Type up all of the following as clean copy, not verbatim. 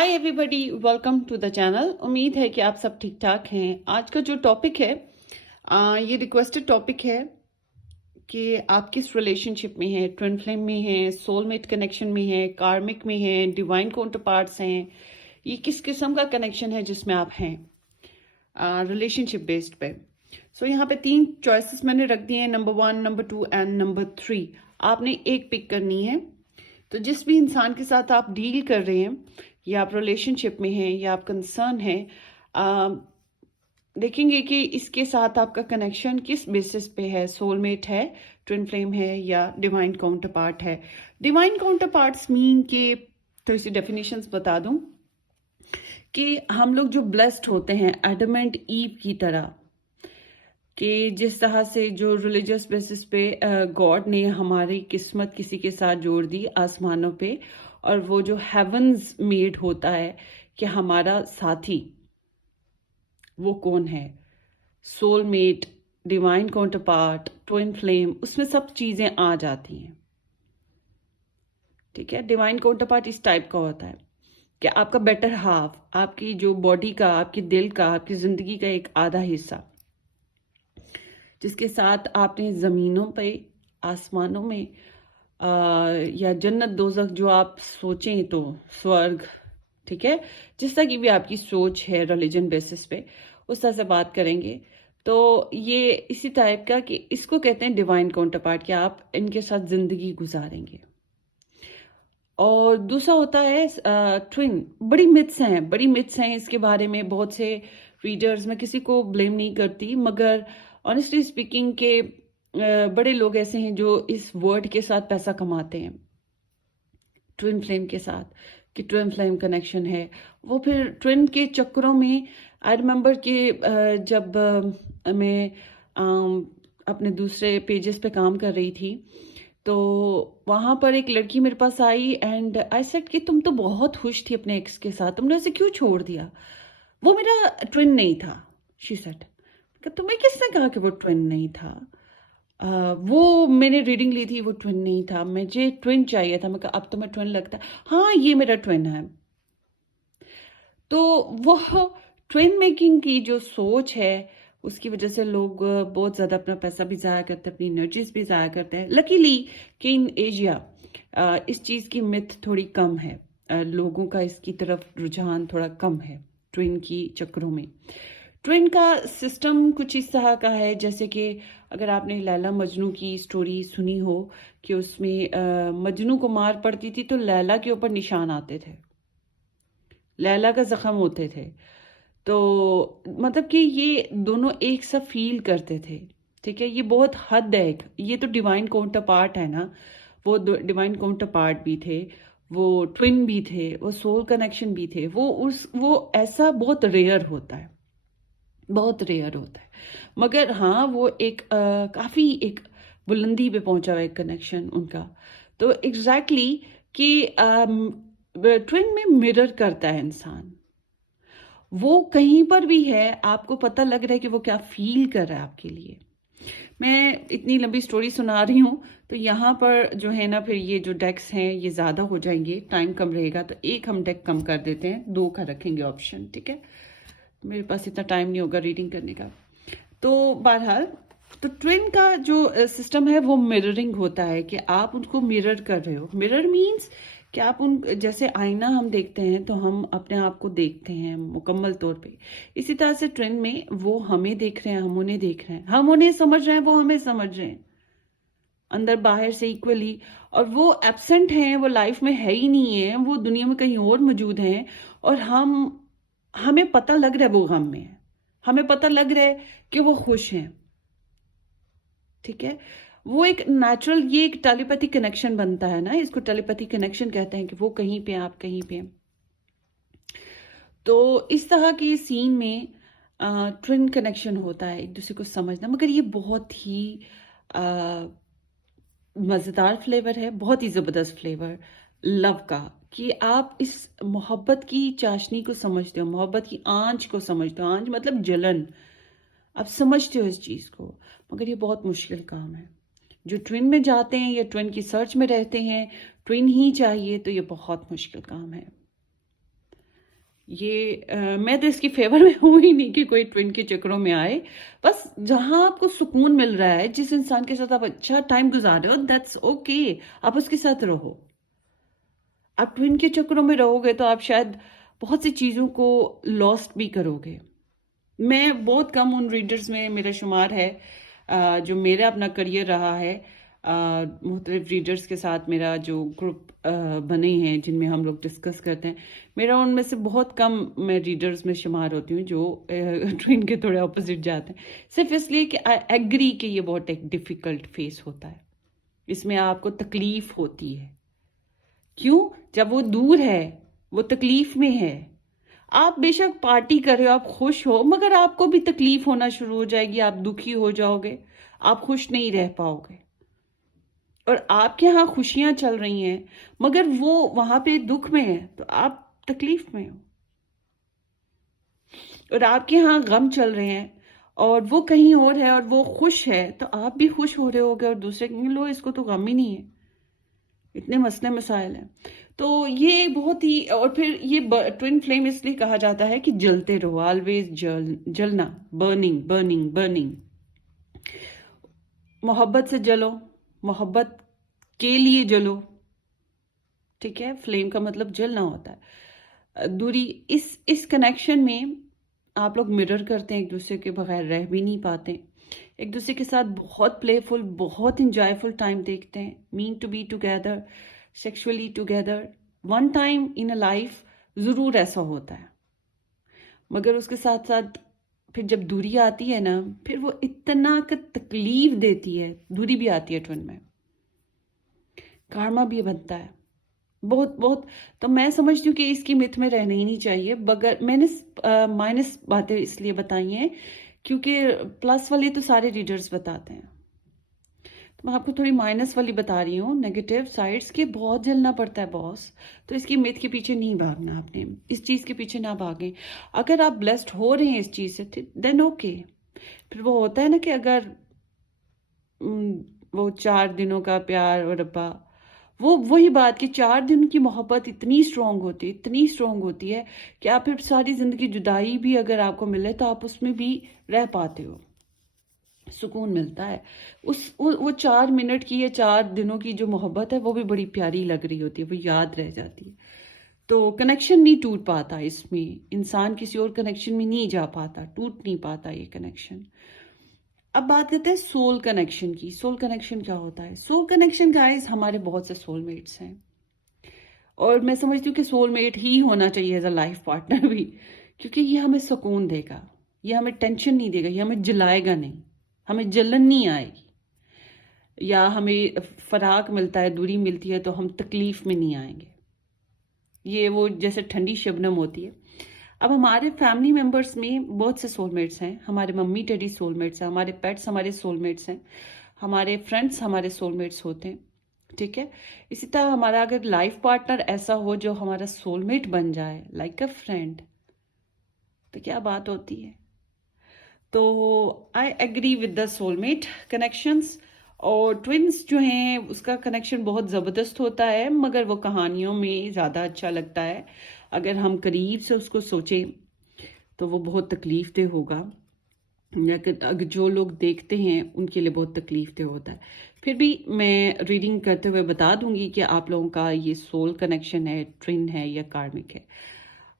Hi everybody, welcome to the channel. उम्मीद है कि आप सब ठीक ठाक हैं। आज का जो टॉपिक है ये रिक्वेस्टेड टॉपिक है कि आप किस रिलेशनशिप में हैं, ट्विन फ्लेम में हैं, सोलमेट कनेक्शन में हैं, कार्मिक में हैं, डिवाइन काउंटरपार्ट्स हैं। ये किस किस्म का कनेक्शन है जिसमें आप हैं रिलेशनशिप बेस्ड पे। सो यहाँ पे 3 चॉइसेस मैंने रख दिए हैं, नंबर 1, नंबर 2 एंड नंबर 3। आपने एक पिक करनी है। तो जिस भी इंसान के साथ आप डील कर रहे हैं, या आप रिलेशनशिप में हैं, या आप कंसर्न है, देखेंगे कि इसके साथ आपका कनेक्शन किस बेसिस पे है। सोलमेट है, ट्विन फ्लेम है, या डिवाइन काउंटर पार्ट है। डिवाइन काउंटर पार्ट्स मीन के थोड़ी सी डेफिनेशंस बता दूं कि हम लोग जो ब्लेस्ड होते हैं एडम एंड ईव की तरह, कि जिस तरह से जो रिलीजियस बेसिस पे गॉड ने हमारी किस्मत किसी के साथ जोड़ दी आसमानों पे, और वो जो हेवंस मेड होता है कि हमारा साथी वो कौन है, soulmate, divine counterpart, twin flame, उसमें सब चीजें आ जाती हैं। ठीक है, डिवाइन काउंटरपार्ट इस टाइप का होता है कि आपका बेटर हाफ, आपकी जो बॉडी का, आपकी दिल का, आपकी जिंदगी का एक आधा हिस्सा, जिसके साथ आपने ज़मीनों पे, आसमानों में या जन्नत दोज़ख जो आप सोचें तो स्वर्ग, ठीक है, जिस तरह की भी आपकी सोच है रिलीजन बेसिस पे, उस तरह से बात करेंगे। तो ये इसी टाइप का कि इसको कहते हैं डिवाइन काउंटरपार्ट, कि आप इनके साथ ज़िंदगी गुजारेंगे। और दूसरा होता है ट्विन। बड़ी मिथ्स हैं इसके बारे में। बहुत से रीडर्स, मैं किसी को ब्लेम नहीं करती, मगर ऑनेस्टली स्पीकिंग के बड़े लोग ऐसे हैं जो इस वर्ड के साथ पैसा कमाते हैं, ट्विन फ्लेम के साथ, कि ट्विन फ्लेम कनेक्शन है। वो फिर ट्विन के चक्करों में, आई रिमेम्बर कि जब मैं अपने दूसरे पेजेस पे काम कर रही थी, तो वहां पर एक लड़की मेरे पास आई एंड आई सेड कि तुम तो बहुत खुश थी अपने एक्स के साथ, तुमने उसे क्यों छोड़ दिया? वो मेरा ट्विन नहीं था। शी सेड कि तुम्हें किसने कहा कि वो ट्विन नहीं था? वो मैंने रीडिंग ली थी, वो ट्विन नहीं था, मुझे ट्विन चाहिए था। मैं कहा अब तुम्हें ट्विन लगता है? हाँ, ये मेरा ट्विन है। तो वो ट्विन मेकिंग की जो सोच है, उसकी वजह से लोग बहुत ज़्यादा अपना पैसा भी ज़ाया करते हैं, अपनी एनर्जीज भी ज़ाया करते हैं। लकीली कि इन एशिया इस चीज़ की मिथ थोड़ी कम है, लोगों का इसकी तरफ रुझान थोड़ा कम है ट्विन की चक्रों में। ट्विन का सिस्टम कुछ इस तरह का है, जैसे कि अगर आपने लैला मजनू की स्टोरी सुनी हो, कि उसमें मजनू को मार पड़ती थी तो लैला के ऊपर निशान आते थे, लैला का जख्म होते थे। तो मतलब कि ये दोनों एक सा फील करते थे। ठीक है, ये बहुत हद है। ये तो डिवाइन काउंटर पार्ट है ना, वो डिवाइन काउंटर पार्ट भी थे, वो ट्विन भी थे, वो सोल कनेक्शन भी थे। वो ऐसा बहुत रेयर होता है, बहुत रेयर होता है। मगर हाँ, वो एक काफी एक बुलंदी पे पहुंचा हुआ एक कनेक्शन उनका। तो एग्जैक्टली कि ट्विन में मिरर करता है इंसान। वो कहीं पर भी है, आपको पता लग रहा है कि वो क्या फील कर रहा है आपके लिए। मैं इतनी लंबी स्टोरी सुना रही हूँ, तो यहाँ पर जो है ना, फिर ये जो डेक्स हैं ये ज़्यादा हो जाएंगे, टाइम कम रहेगा, तो एक हम डेक कम कर देते हैं, 2 का रखेंगे ऑप्शन। ठीक है, मेरे पास इतना टाइम नहीं होगा रीडिंग करने का। तो बहरहाल, तो ट्विन का जो सिस्टम है वो मिररिंग होता है, कि आप उनको मिरर कर रहे हो। मिरर मीन्स कि आप उन, जैसे आईना हम देखते हैं तो हम अपने आप को देखते हैं मुकम्मल तौर पे, इसी तरह से ट्विन में वो हमें देख रहे हैं, हम उन्हें देख रहे हैं, हम उन्हें समझ रहे हैं, वो हमें समझ रहे हैं, अंदर बाहर से इक्वली। और वो एब्सेंट हैं, वो लाइफ में है ही नहीं है, वो दुनिया में कहीं और मौजूद हैं, और हमें पता लग रहा है वो गम में है, हमें पता लग रहा है कि वो खुश हैं। ठीक है, वो एक नेचुरल, ये एक टेलीपैथी कनेक्शन बनता है ना, इसको टेलीपैथी कनेक्शन कहते हैं, कि वो कहीं पे, आप कहीं पे। तो इस तरह के सीन में ट्विन कनेक्शन होता है, एक दूसरे को समझना। मगर ये बहुत ही मज़ेदार फ्लेवर है, बहुत ही ज़बरदस्त फ्लेवर लव का, कि आप इस मोहब्बत की चाशनी को समझते हो, मोहब्बत की आंच को समझते हो। आंच मतलब जलन, आप समझते हो इस चीज़ को। मगर ये बहुत मुश्किल काम है। जो ट्विन में जाते हैं या ट्विन की सर्च में रहते हैं, ट्विन ही चाहिए, तो ये बहुत मुश्किल काम है। मैं तो इसकी फेवर में हूँ ही नहीं कि कोई ट्विन के चक्करों में आए। बस जहां आपको सुकून मिल रहा है, जिस इंसान के साथ आप अच्छा टाइम गुजार रहे हो, दैट्स ओके, आप उसके साथ रहो। आप ट्विन के चक्करों में रहोगे तो आप शायद बहुत सी चीज़ों को लॉस्ट भी करोगे। मैं बहुत कम उन रीडर्स में मेरा शुमार है जो मेरा अपना करियर रहा है। मुख्तलिफ रीडर्स के साथ मेरा जो ग्रुप बने हैं जिनमें हम लोग डिस्कस करते हैं, मेरा उनमें से बहुत कम मैं रीडर्स में शुमार होती हूँ जो ट्विन के थोड़े ऑपोजिट जाते हैं, सिर्फ इसलिए कि आई एग्री कि ये बहुत एक डिफ़िकल्ट फेस होता है, इसमें आपको तकलीफ होती है। क्यों? जब वो दूर है, वो तकलीफ में है। आप बेशक पार्टी कर रहे हो, आप खुश हो, मगर आपको भी तकलीफ होना शुरू हो जाएगी, आप दुखी हो जाओगे, आप खुश नहीं रह पाओगे। और आपके यहाँ खुशियां चल रही हैं मगर वो वहां पे दुख में है, तो आप तकलीफ में हो। और आपके यहाँ गम चल रहे हैं और वो कहीं और है और वो खुश है, तो आप भी खुश हो रहे होगे और दूसरे कहेंगे लो इसको तो गम ही नहीं है, इतने मसले मसाइल हैं। तो ये बहुत ही, और फिर ये ट्विन फ्लेम इसलिए कहा जाता है कि जलते रहो, ऑलवेज जलना, बर्निंग बर्निंग बर्निंग। मोहब्बत से जलो, मोहब्बत के लिए जलो, ठीक है। फ्लेम का मतलब जलना होता है। दूरी, इस कनेक्शन में आप लोग मिरर करते हैं, एक दूसरे के बगैर रह भी नहीं पाते, एक दूसरे के साथ बहुत प्लेफुल, बहुत इंजॉयफुल टाइम देखते हैं, mean to be together, sexually together, one time in a life ज़रूर ऐसा होता है। मगर उसके साथ साथ फिर जब दूरी आती है ना, फिर वो इतना का तकलीफ देती है, दूरी भी आती है ट्विन में, karma भी बनता है बहुत बहुत। तो मैं समझती हूँ कि इसकी मिथ में रहना ही नहीं चाहिए। बगैर मैंने माइनस बातें इसलिए बताई हैं क्योंकि प्लस वाले तो सारे रीडर्स बताते हैं, तो मैं आपको थोड़ी माइनस वाली बता रही हूँ, नेगेटिव साइड्स के। बहुत जलना पड़ता है बॉस, तो इसकी मिथ के पीछे नहीं भागना, आपने इस चीज़ के पीछे ना भागें। अगर आप ब्लेस्ड हो रहे हैं इस चीज़ से, देन ओके। फिर वो होता है ना कि अगर वो 4 दिनों का प्यार और रब्बा, वो वही बात कि 4 दिन की मोहब्बत इतनी स्ट्रांग होती है, इतनी स्ट्रांग होती है कि आप फिर सारी जिंदगी, जुदाई भी अगर आपको मिले तो आप उसमें भी रह पाते हो, सुकून मिलता है। वो 4 मिनट की या 4 दिनों की जो मोहब्बत है वो भी बड़ी प्यारी लग रही होती है, वो याद रह जाती है। तो कनेक्शन नहीं टूट पाता, इसमें इंसान किसी और कनेक्शन में नहीं जा पाता, टूट नहीं पाता ये कनेक्शन। अब बात करते हैं सोल कनेक्शन की। सोल कनेक्शन क्या होता है? सोल कनेक्शन गाइस, हमारे बहुत से सोलमेट्स हैं और मैं समझती हूँ कि सोलमेट ही होना चाहिए एज अ लाइफ पार्टनर भी, क्योंकि ये हमें सुकून देगा, ये हमें टेंशन नहीं देगा, ये हमें जलाएगा नहीं, हमें जलन नहीं आएगी, या हमें फराक मिलता है, दूरी मिलती है तो हम तकलीफ में नहीं आएंगे। ये वो जैसे ठंडी शबनम होती है। अब हमारे फैमिली मेंबर्स में बहुत से सोलमेट्स हैं, हमारे मम्मी डैडी सोलमेट्स हैं, हमारे पेट्स हमारे सोलमेट्स हैं, हमारे फ्रेंड्स हमारे सोलमेट्स होते हैं, ठीक है। इसी तरह हमारा अगर लाइफ पार्टनर ऐसा हो जो हमारा सोलमेट बन जाए, लाइक अ फ्रेंड, तो क्या बात होती है। तो I agree with the soulmate connections. और ट्विन्स जो हैं उसका कनेक्शन बहुत ज़बरदस्त होता है, मगर वो कहानियों में ज़्यादा अच्छा लगता है। अगर हम करीब से उसको सोचें तो वो बहुत तकलीफ दे होगा, अगर जो लोग देखते हैं उनके लिए बहुत तकलीफ दे होता है। फिर भी मैं रीडिंग करते हुए बता दूंगी कि आप लोगों का ये सोल कनेक्शन है, ट्विन है या कार्मिक है।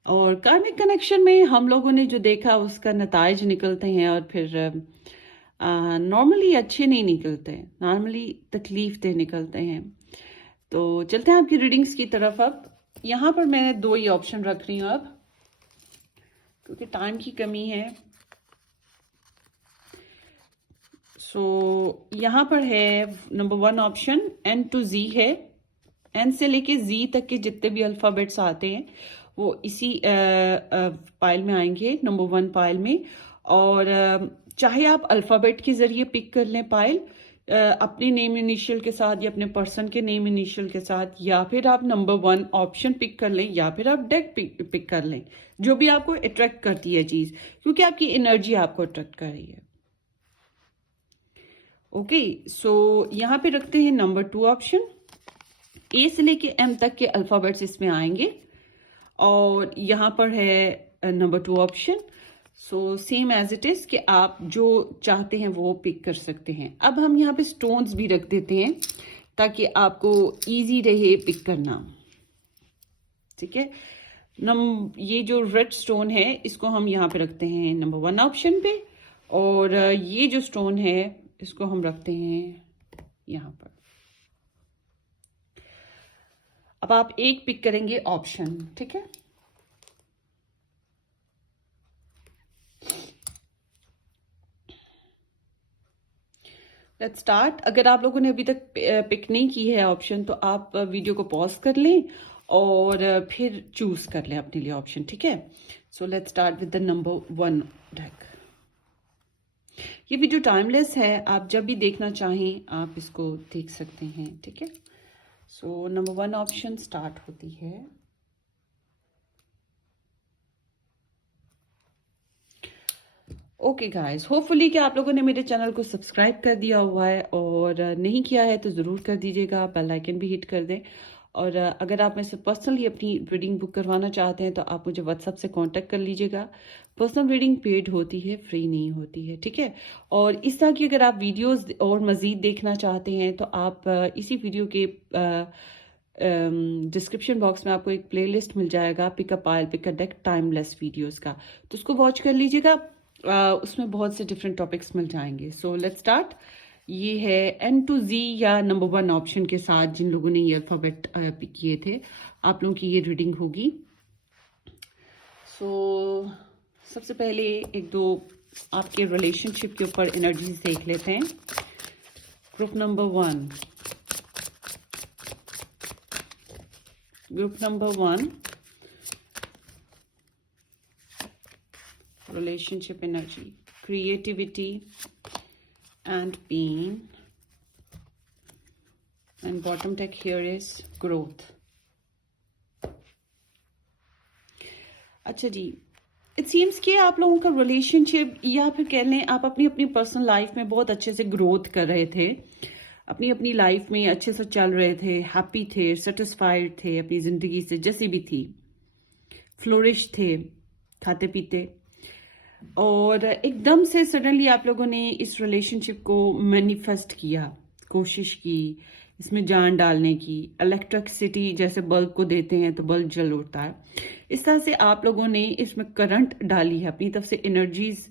और कार्मिक कनेक्शन में हम लोगों ने जो देखा उसका नताइज निकलते हैं और फिर नॉर्मली अच्छे नहीं निकलते, नॉर्मली तकलीफ दे निकलते हैं। तो चलते हैं आपकी रीडिंग्स की तरफ। अब यहाँ पर मैं 2 ही ऑप्शन रख रही हूँ अब, क्योंकि टाइम की कमी है। सो यहाँ पर है number 1 option, N to Z है। N से लेके Z तक के जितने भी अल्फ़ाबेट्स आते हैं वो इसी पाइल में आएंगे, नंबर 1 पाइल में। और चाहे आप अल्फ़ाबेट के ज़रिए पिक कर लें पाइल, अपने नेम इनिशियल के साथ या अपने पर्सन के नेम इनिशियल के साथ, या फिर आप नंबर 1 ऑप्शन पिक कर लें, या फिर आप डेक पिक कर लें, जो भी आपको अट्रैक्ट करती है चीज़, क्योंकि आपकी एनर्जी आपको अट्रैक्ट कर रही है। ओके, सो यहाँ पे रखते हैं नंबर 2 ऑप्शन। ए से लेके M तक के अल्फ़ाबेट्स इसमें आएंगे और यहाँ पर है number 2 option. So same as it is कि आप जो चाहते हैं वो पिक कर सकते हैं। अब हम यहाँ पे स्टोन्स भी रख देते हैं ताकि आपको इजी रहे पिक करना। ठीक है, ये जो रेड स्टोन है इसको हम यहाँ पे रखते हैं नंबर 1 ऑप्शन पे, और ये जो स्टोन है इसको हम रखते हैं यहाँ पर। अब आप एक पिक करेंगे ऑप्शन। ठीक है, लेट्स स्टार्ट। अगर आप लोगों ने अभी तक पिक नहीं की है ऑप्शन तो आप वीडियो को पॉज कर लें और फिर चूज कर लें अपने लिए ऑप्शन। ठीक है, so let's start with the number 1 deck. ये वीडियो टाइमलेस है, आप जब भी देखना चाहें आप इसको देख सकते हैं। ठीक है, सो नंबर 1 ऑप्शन स्टार्ट होती है। ओके गाइस, होपफुली कि आप लोगों ने मेरे चैनल को सब्सक्राइब कर दिया हुआ है, और नहीं किया है तो ज़रूर कर दीजिएगा, बेल आइकन भी हिट कर दें। और अगर आप मेरे से पर्सनली अपनी रीडिंग बुक करवाना चाहते हैं तो आप मुझे व्हाट्सएप से कांटेक्ट कर लीजिएगा। पर्सनल रीडिंग पेड होती है, फ्री नहीं होती है। ठीक है, और इस तरह की अगर आप वीडियोस और मज़ीद देखना चाहते हैं तो आप इसी वीडियो के डिस्क्रिप्शन बॉक्स में आपको एक प्लेलिस्ट मिल जाएगा, pick a pile pick a deck timeless videos का, तो उसको वॉच कर लीजिएगा। उसमें बहुत से डिफरेंट टॉपिक्स मिल जाएंगे। So let's start. ये है N to Z या नंबर 1 ऑप्शन के साथ जिन लोगों ने ये अल्फ़ाबेट पिक किए थे, आप लोगों की ये रीडिंग होगी। सो सबसे पहले एक दो आपके रिलेशनशिप के ऊपर एनर्जीज देख लेते हैं। Group number 1, group number 1 relationship energy, creativity and pain, and bottom deck here is growth. अच्छा जी, इट सीम्स कि आप लोगों का रिलेशनशिप, या फिर कह लें आप अपनी अपनी पर्सनल लाइफ में बहुत अच्छे से ग्रोथ कर रहे थे, अपनी अपनी लाइफ में अच्छे से चल रहे थे, हैप्पी थे, सेटिस्फाइड थे अपनी ज़िंदगी से जैसी भी थी, फ्लोरिश थे, खाते पीते, और एकदम से सडनली आप लोगों ने इस रिलेशनशिप को मैनिफेस्ट किया, कोशिश की इसमें जान डालने की। इलेक्ट्रिसिटी जैसे बल्ब को देते हैं तो बल्ब जल उठता है, इस तरह से आप लोगों ने इसमें करंट डाली है, अपनी तरफ से एनर्जीज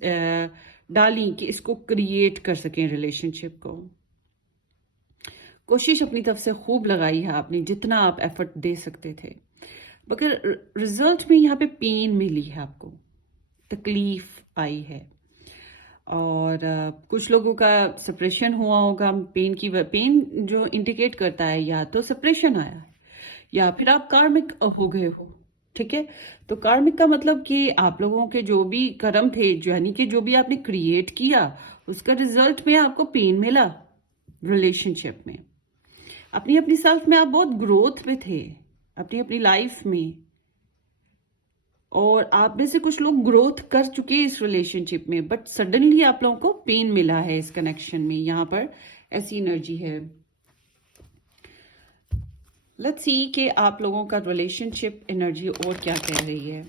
डाली कि इसको क्रिएट कर सकें रिलेशनशिप को। कोशिश अपनी तरफ से खूब लगाई है आपने, जितना आप एफर्ट दे सकते थे, मगर रिजल्ट में यहाँ पे पेन मिली है आपको, तकलीफ आई है। और कुछ लोगों का सेपरेशन हुआ होगा। पेन जो इंडिकेट करता है या तो सेपरेशन आया है या फिर आप कार्मिक हो गए हो। ठीक है, तो कार्मिक का मतलब कि आप लोगों के जो भी कर्म थे, यानी कि जो भी आपने क्रिएट किया उसका रिजल्ट में आपको पेन मिला। रिलेशनशिप में अपनी अपनी सेल्फ में आप बहुत ग्रोथ में थे, अपनी अपनी लाइफ में, और आप में से कुछ लोग ग्रोथ कर चुके हैं इस रिलेशनशिप में, बट सडनली आप लोगों को पेन मिला है इस कनेक्शन में। यहां पर ऐसी एनर्जी है। लेट्स सी कि आप लोगों का रिलेशनशिप एनर्जी और क्या कह रही है।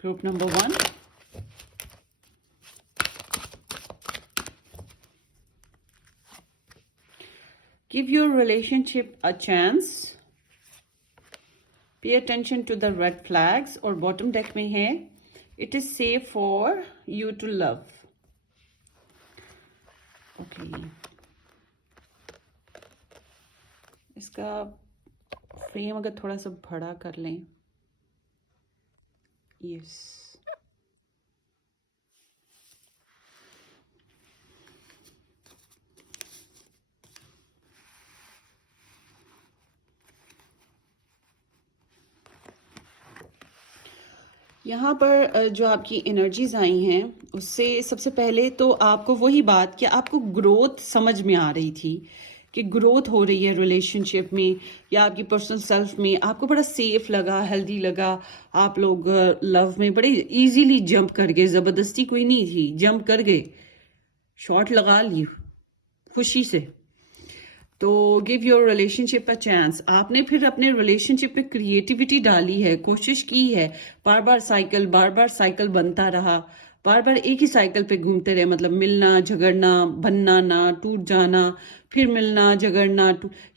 Group number 1, give your relationship a chance, pay attention to the red flags, और बॉटम डेक में है it is safe for you to love. Okay, इसका फ्रेम अगर थोड़ा सा बड़ा कर लें। यस, यहाँ पर जो आपकी एनर्जीज आई हैं उससे सबसे पहले तो आपको वही बात कि आपको ग्रोथ समझ में आ रही थी कि ग्रोथ हो रही है रिलेशनशिप में या आपकी पर्सनल सेल्फ में। आपको बड़ा सेफ लगा, हेल्दी लगा। आप लोग लव में बड़े इजीली जंप कर गए, ज़बरदस्ती कोई नहीं थी, जंप कर गए, शॉट लगा ली खुशी से। तो give your relationship a chance. आपने फिर अपने रिलेशनशिप में क्रिएटिविटी डाली है, कोशिश की है, बार बार साइकिल बनता रहा, बार बार एक ही साइकिल पे घूमते रहे, मतलब मिलना झगड़ना, बनना ना, टूट जाना, फिर मिलना झगड़ना,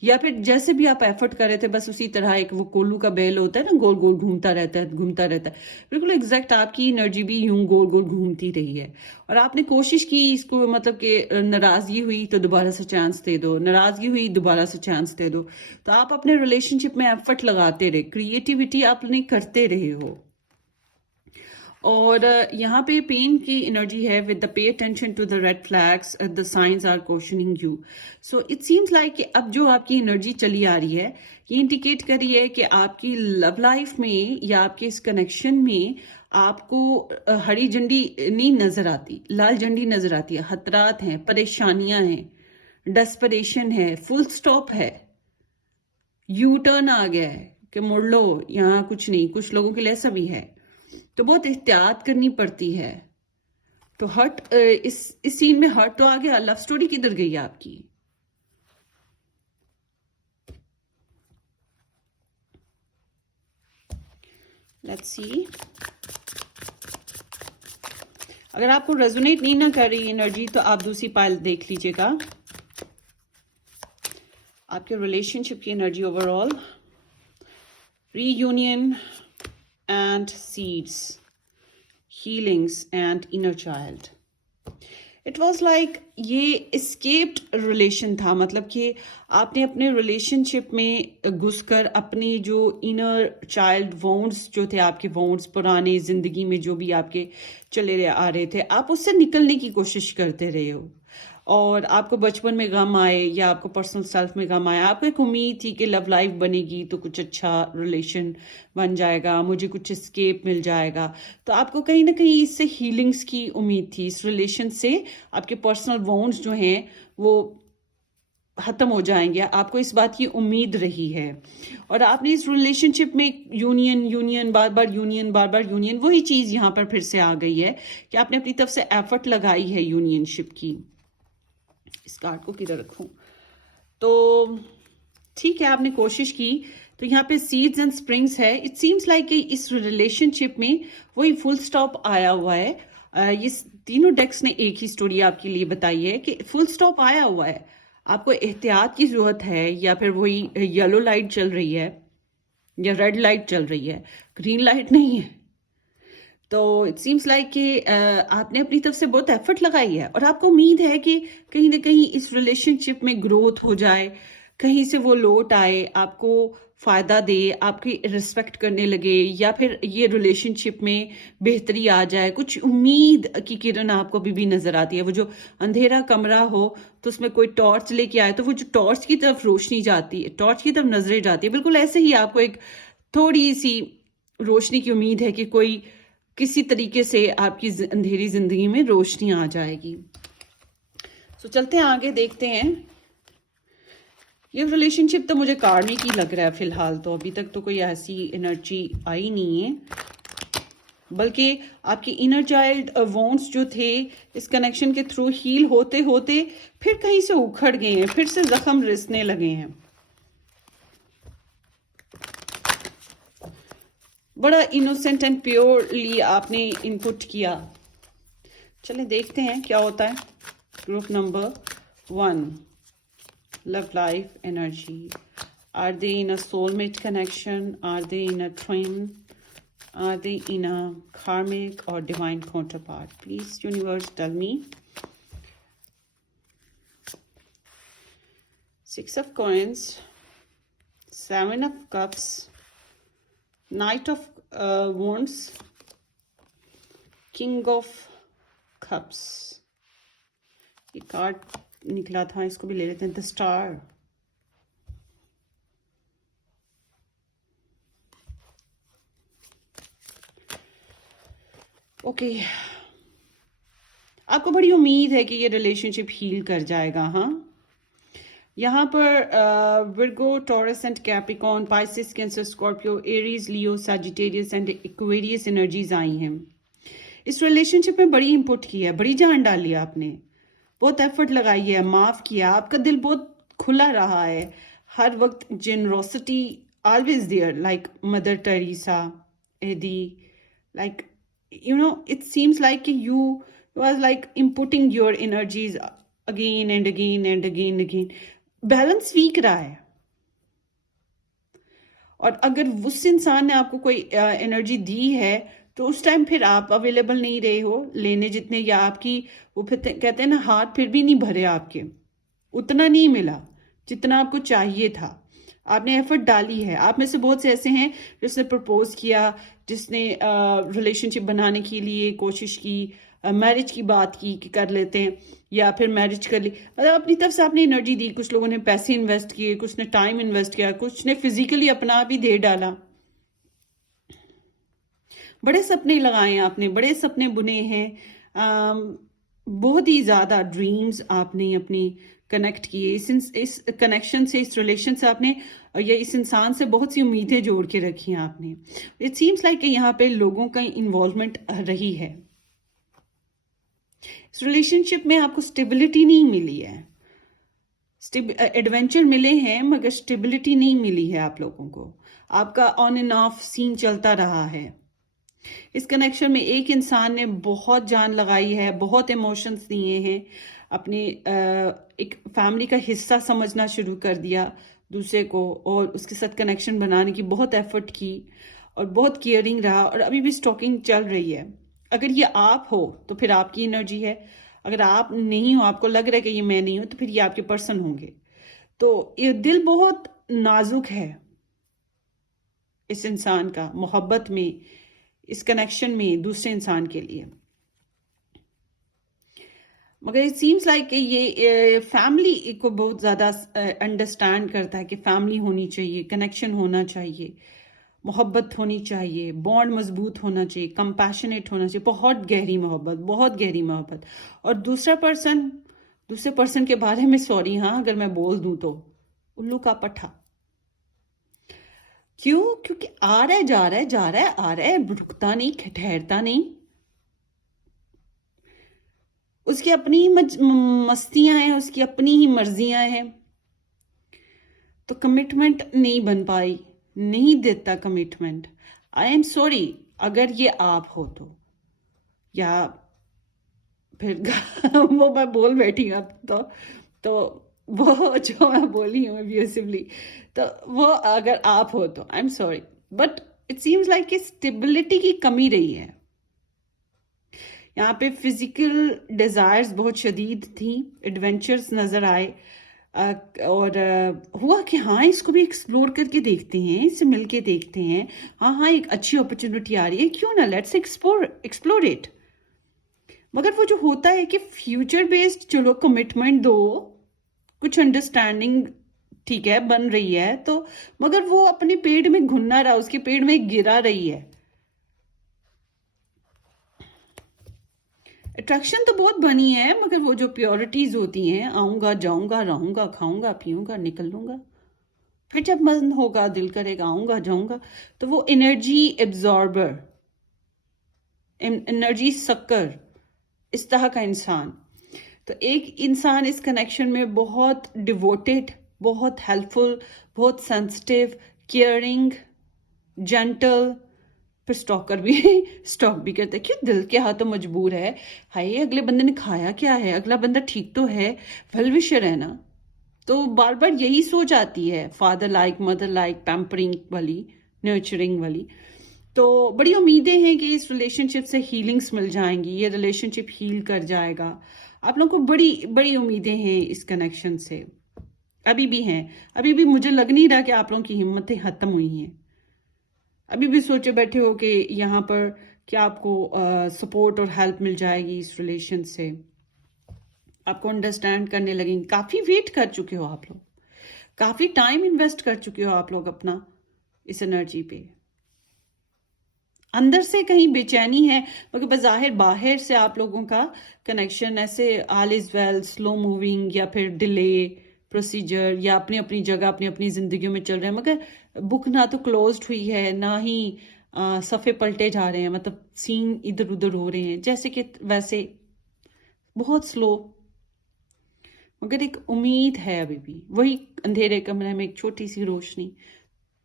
या फिर जैसे भी आप एफर्ट कर रहे थे बस उसी तरह एक वो कोल्लू का बेल होता है ना, गोल गोल घूमता रहता है, घूमता रहता है, बिल्कुल एग्जैक्ट आपकी एनर्जी भी यूं गोल गोल घूमती रही है। और आपने कोशिश की इसको, मतलब कि नाराजगी हुई तो दोबारा से चांस दे दो, नाराजगी हुई दोबारा से चांस दे दो। तो आप अपने रिलेशनशिप में एफर्ट लगाते रहे, क्रिएटिविटी आपने करते रहे हो। और यहाँ पे पेन की एनर्जी है with the pay attention to the red flags, the signs are questioning you. So it seems like कि अब जो आपकी एनर्जी चली आ रही है ये इंडिकेट कर रही है कि आपकी लव लाइफ में या आपके इस कनेक्शन में आपको हरी झंडी नहीं नजर आती, लाल झंडी नजर आती है, खतरात हैं, परेशानियां हैं, डेस्परेशन है, फुल स्टॉप है, यू टर्न आ गया है कि मुड़ लो, यहाँ कुछ नहीं। कुछ लोगों के लिए ऐसा भी है, तो बहुत एहतियात करनी पड़ती है। तो हर्ट, इस सीन में हर्ट तो आ गया, लव स्टोरी किधर गई आपकी? Let's see. अगर आपको रेजोनेट नहीं ना कर रही एनर्जी तो आप दूसरी पाइल देख लीजिएगा, आपके रिलेशनशिप की energy overall, reunion and seeds, healings and inner child. It was like ये escaped relation था, मतलब कि आपने अपने relationship में घुसकर अपने जो inner child wounds जो थे, आपके wounds पुराने जिंदगी में जो भी आपके चले आ रहे थे, आप उससे निकलने की कोशिश करते रहे हो। और आपको बचपन में गम आए या आपको पर्सनल सेल्फ में गम आया, आपको एक उम्मीद थी कि लव लाइफ बनेगी तो कुछ अच्छा रिलेशन बन जाएगा, मुझे कुछ एस्केप मिल जाएगा। तो आपको कहीं ना कहीं इससे हीलिंग्स की उम्मीद थी, इस रिलेशन से आपके पर्सनल वॉन्ड्स जो हैं वो खत्म हो जाएंगे, आपको इस बात की उम्मीद रही है। और आपने इस रिलेशनशिप में यूनियन यूनियन बार बार यूनियन, बार बार यूनियन, वही चीज यहाँ पर फिर से आ गई है कि आपने अपनी तरफ से एफर्ट लगाई है यूनियनशिप की। इस कार्ड को किधर रखूं? तो ठीक है, आपने कोशिश की। तो यहाँ पे सीड्स एंड स्प्रिंग्स है। इट सीम्स लाइक कि इस रिलेशनशिप में वही फुल स्टॉप आया हुआ है। ये तीनों डेक्स ने एक ही स्टोरी आपके लिए बताई है कि फुल स्टॉप आया हुआ है, आपको एहतियात की जरूरत है, या फिर वही येलो लाइट चल रही है या रेड लाइट चल रही है, ग्रीन लाइट नहीं है। तो इट सीम्स लाइक कि आपने अपनी तरफ से बहुत एफर्ट लगाई है और आपको उम्मीद है कि कहीं ना कहीं इस रिलेशनशिप में ग्रोथ हो जाए, कहीं से वो लौट आए, आपको फायदा दे, आपकी रिस्पेक्ट करने लगे, या फिर ये रिलेशनशिप में बेहतरी आ जाए। कुछ उम्मीद की किरण आपको अभी भी नजर आती है। वो जो अंधेरा कमरा हो तो उसमें कोई टॉर्च लेके आए तो वो जो टॉर्च की तरफ रोशनी जाती है, टॉर्च की तरफ नजरें जाती है, बिल्कुल ऐसे ही आपको एक थोड़ी सी रोशनी की उम्मीद है कि कोई किसी तरीके से आपकी अंधेरी जिंदगी में रोशनी आ जाएगी। तो चलते हैं आगे, देखते हैं। ये रिलेशनशिप तो मुझे कार्मिक ही लग रहा है फिलहाल, तो अभी तक तो कोई ऐसी एनर्जी आई नहीं है, बल्कि आपके इनर चाइल्ड वॉन्ट्स जो थे इस कनेक्शन के थ्रू हील होते होते फिर कहीं से उखड़ गए हैं, फिर से जख्म रिसने लगे हैं। बड़ा इनोसेंट एंड प्योरली आपने इनपुट किया। चलिए देखते हैं क्या होता है। Group number 1, love life energy. Are they in a soulmate connection? Are they in a twin? Are they in a karmic or divine counterpart? Please, universe, tell me. 6 of coins, 7 of cups, Knight of Wands, King of Cups. ये card निकला था, इसको भी ले लेते हैं। The star, okay. आपको बड़ी उम्मीद है कि ये रिलेशनशिप हील कर जाएगा। हाँ, यहाँ पर Virgo, Taurus and Capricorn, Pisces, Cancer, Scorpio, Aries, Leo, Sagittarius and Aquarius energies आई हैं। इस रिलेशनशिप में बड़ी इंपुट की है, बड़ी जान डाली है आपने, बहुत एफर्ट लगाई है, माफ किया, आपका दिल बहुत खुला रहा है, हर वक्त generosity always there, like Mother Teresa, Eddie, like it seems like you was like inputting your energies again and again and again and again. Balance weak रहा है, और अगर उस इंसान ने आपको कोई एनर्जी दी है तो उस टाइम फिर आप अवेलेबल नहीं रहे हो लेने जितने, या आपकी वो फिर कहते हैं ना, हाथ फिर भी नहीं भरे आपके, उतना नहीं मिला जितना आपको चाहिए था। आपने एफर्ट डाली है। आप में से बहुत से ऐसे हैं जिसने प्रपोज किया, जिसने रिलेशनशिप बनाने के लिए कोशिश की, मैरिज की बात की कि कर लेते हैं, या फिर मैरिज कर ली, मतलब अपनी तरफ से आपने एनर्जी दी। कुछ लोगों ने पैसे इन्वेस्ट किए, कुछ ने टाइम इन्वेस्ट किया, कुछ ने फिजिकली अपना आप ही दे डाला। बड़े सपने लगाए आपने, बड़े सपने बुने हैं, बहुत ही ज़्यादा ड्रीम्स आपने अपनी कनेक्ट किए। इस कनेक्शन से, इस रिलेशन से आपने, या इस इंसान से बहुत सी उम्मीदें जोड़ के रखी हैं आपने। इट सीम्स लाइक यहाँ पे लोगों का इन्वॉल्वमेंट रही है। इस रिलेशनशिप में आपको स्टेबिलिटी नहीं मिली है, एडवेंचर मिले हैं मगर स्टेबिलिटी नहीं मिली है आप लोगों को। आपका ऑन एंड ऑफ सीन चलता रहा है। इस कनेक्शन में एक इंसान ने बहुत जान लगाई है, बहुत इमोशंस दिए हैं, अपनी एक फैमिली का हिस्सा समझना शुरू कर दिया दूसरे को, और उसके साथ कनेक्शन बनाने की बहुत एफर्ट की, और बहुत केयरिंग रहा, और अभी भी स्टॉकिंग चल रही है। अगर ये आप हो तो फिर आपकी एनर्जी है, अगर आप नहीं हो, आपको लग रहा है कि ये मैं नहीं हूं, तो फिर ये आपके पर्सन होंगे। तो ये दिल बहुत नाजुक है इस इंसान का, मोहब्बत में, इस कनेक्शन में दूसरे इंसान के लिए। मगर इट सीम्स लाइक ये फैमिली को बहुत ज़्यादा अंडरस्टैंड करता है कि फैमिली होनी चाहिए, कनेक्शन होना चाहिए, मोहब्बत होनी चाहिए, बॉन्ड मजबूत होना चाहिए, कंपैशनेट होना चाहिए, बहुत गहरी मोहब्बत, बहुत गहरी मोहब्बत। और दूसरे पर्सन के बारे में, सॉरी हाँ अगर मैं बोल दूं तो, उल्लू का पट्टा। क्यों? क्योंकि आ रहा है, जा रहा है, जा रहा है, आ रहा है, रुकता नहीं, ठहरता नहीं। उसकी अपनी मस्तियां हैं, उसकी अपनी ही मर्जियां हैं, तो कमिटमेंट नहीं बन पाई, नहीं देता कमिटमेंट। आई एम सॉरी अगर ये आप हो तो, या फिर वो मैं बोल बैठी अब तो वो जो मैं बोली हूँ अब्यूसिवली, तो वो अगर आप हो तो I am sorry, but it seems like कि स्टेबिलिटी की कमी रही है यहाँ पे। फिजिकल डिजायर्स बहुत शदीद थी, एडवेंचर्स नजर आए, और हुआ कि हाँ इसको भी एक्सप्लोर करके देखते हैं, इससे मिलके देखते हैं, हाँ हाँ एक अच्छी अपॉर्चुनिटी आ रही है, क्यों ना, लेट्स एक्सप्लोर इट। मगर वो जो होता है कि फ्यूचर बेस्ड, चलो कमिटमेंट दो, कुछ अंडरस्टैंडिंग ठीक है बन रही है, तो मगर वो अपने पेड़ में घुनना रहा, उसके पेड़ में गिरा रही है। अट्रैक्शन तो बहुत बनी है, मगर वो जो प्योरिटीज होती हैं, आऊंगा जाऊंगा रहूंगा खाऊंगा पीऊंगा निकल लूंगा, फिर जब मन होगा दिल करेगा आऊंगा जाऊंगा, तो वो एनर्जी एब्जॉर्बर, एनर्जी सक्कर, इस तरह का इंसान। तो एक इंसान इस कनेक्शन में बहुत डिवोटेड, बहुत हेल्पफुल, बहुत सेंसिटिव, केयरिंग, जेंटल, फिर स्टॉकर भी स्टॉक भी करता है। क्यों? दिल के हाथों मजबूर है, हाय अगले बंदे ने खाया क्या है, अगला बंदा ठीक तो है, वेल विशर है ना। तो बार बार यही सोच आती है, father like, mother like, pampering वाली, नर्चरिंग वाली। तो बड़ी उम्मीदें हैं कि इस रिलेशनशिप से हीलिंग्स मिल जाएंगी, ये रिलेशनशिप हील कर जाएगा। आप लोगों को बड़ी बड़ी उम्मीदें हैं इस कनेक्शन से, अभी भी हैं। अभी भी मुझे लग नहीं रहा कि आप लोगों की हिम्मतें खत्म हुई हैं। अभी भी सोचे बैठे हो कि यहाँ पर क्या आपको सपोर्ट और हेल्प मिल जाएगी इस रिलेशन से, आपको अंडरस्टैंड करने लगेंगे। काफ़ी वेट कर चुके हो आप लोग, काफ़ी टाइम इन्वेस्ट कर चुके हो आप लोग अपना इस एनर्जी पे। अंदर से कहीं बेचैनी है, मगर बज़ाहिर बाहर से आप लोगों का कनेक्शन ऐसे all is well, slow moving, या फिर डिले प्रोसीजर, या अपनी अपनी जगह अपनी अपनी जिंदगियों में चल रहे हैं। मगर बुक ना तो क्लोज्ड हुई है, ना ही सफ़े पलटे जा रहे हैं, मतलब सीन इधर उधर हो रहे हैं जैसे कि वैसे, बहुत स्लो। मगर एक उम्मीद है अभी भी, वही अंधेरे कमरे में एक छोटी सी रोशनी,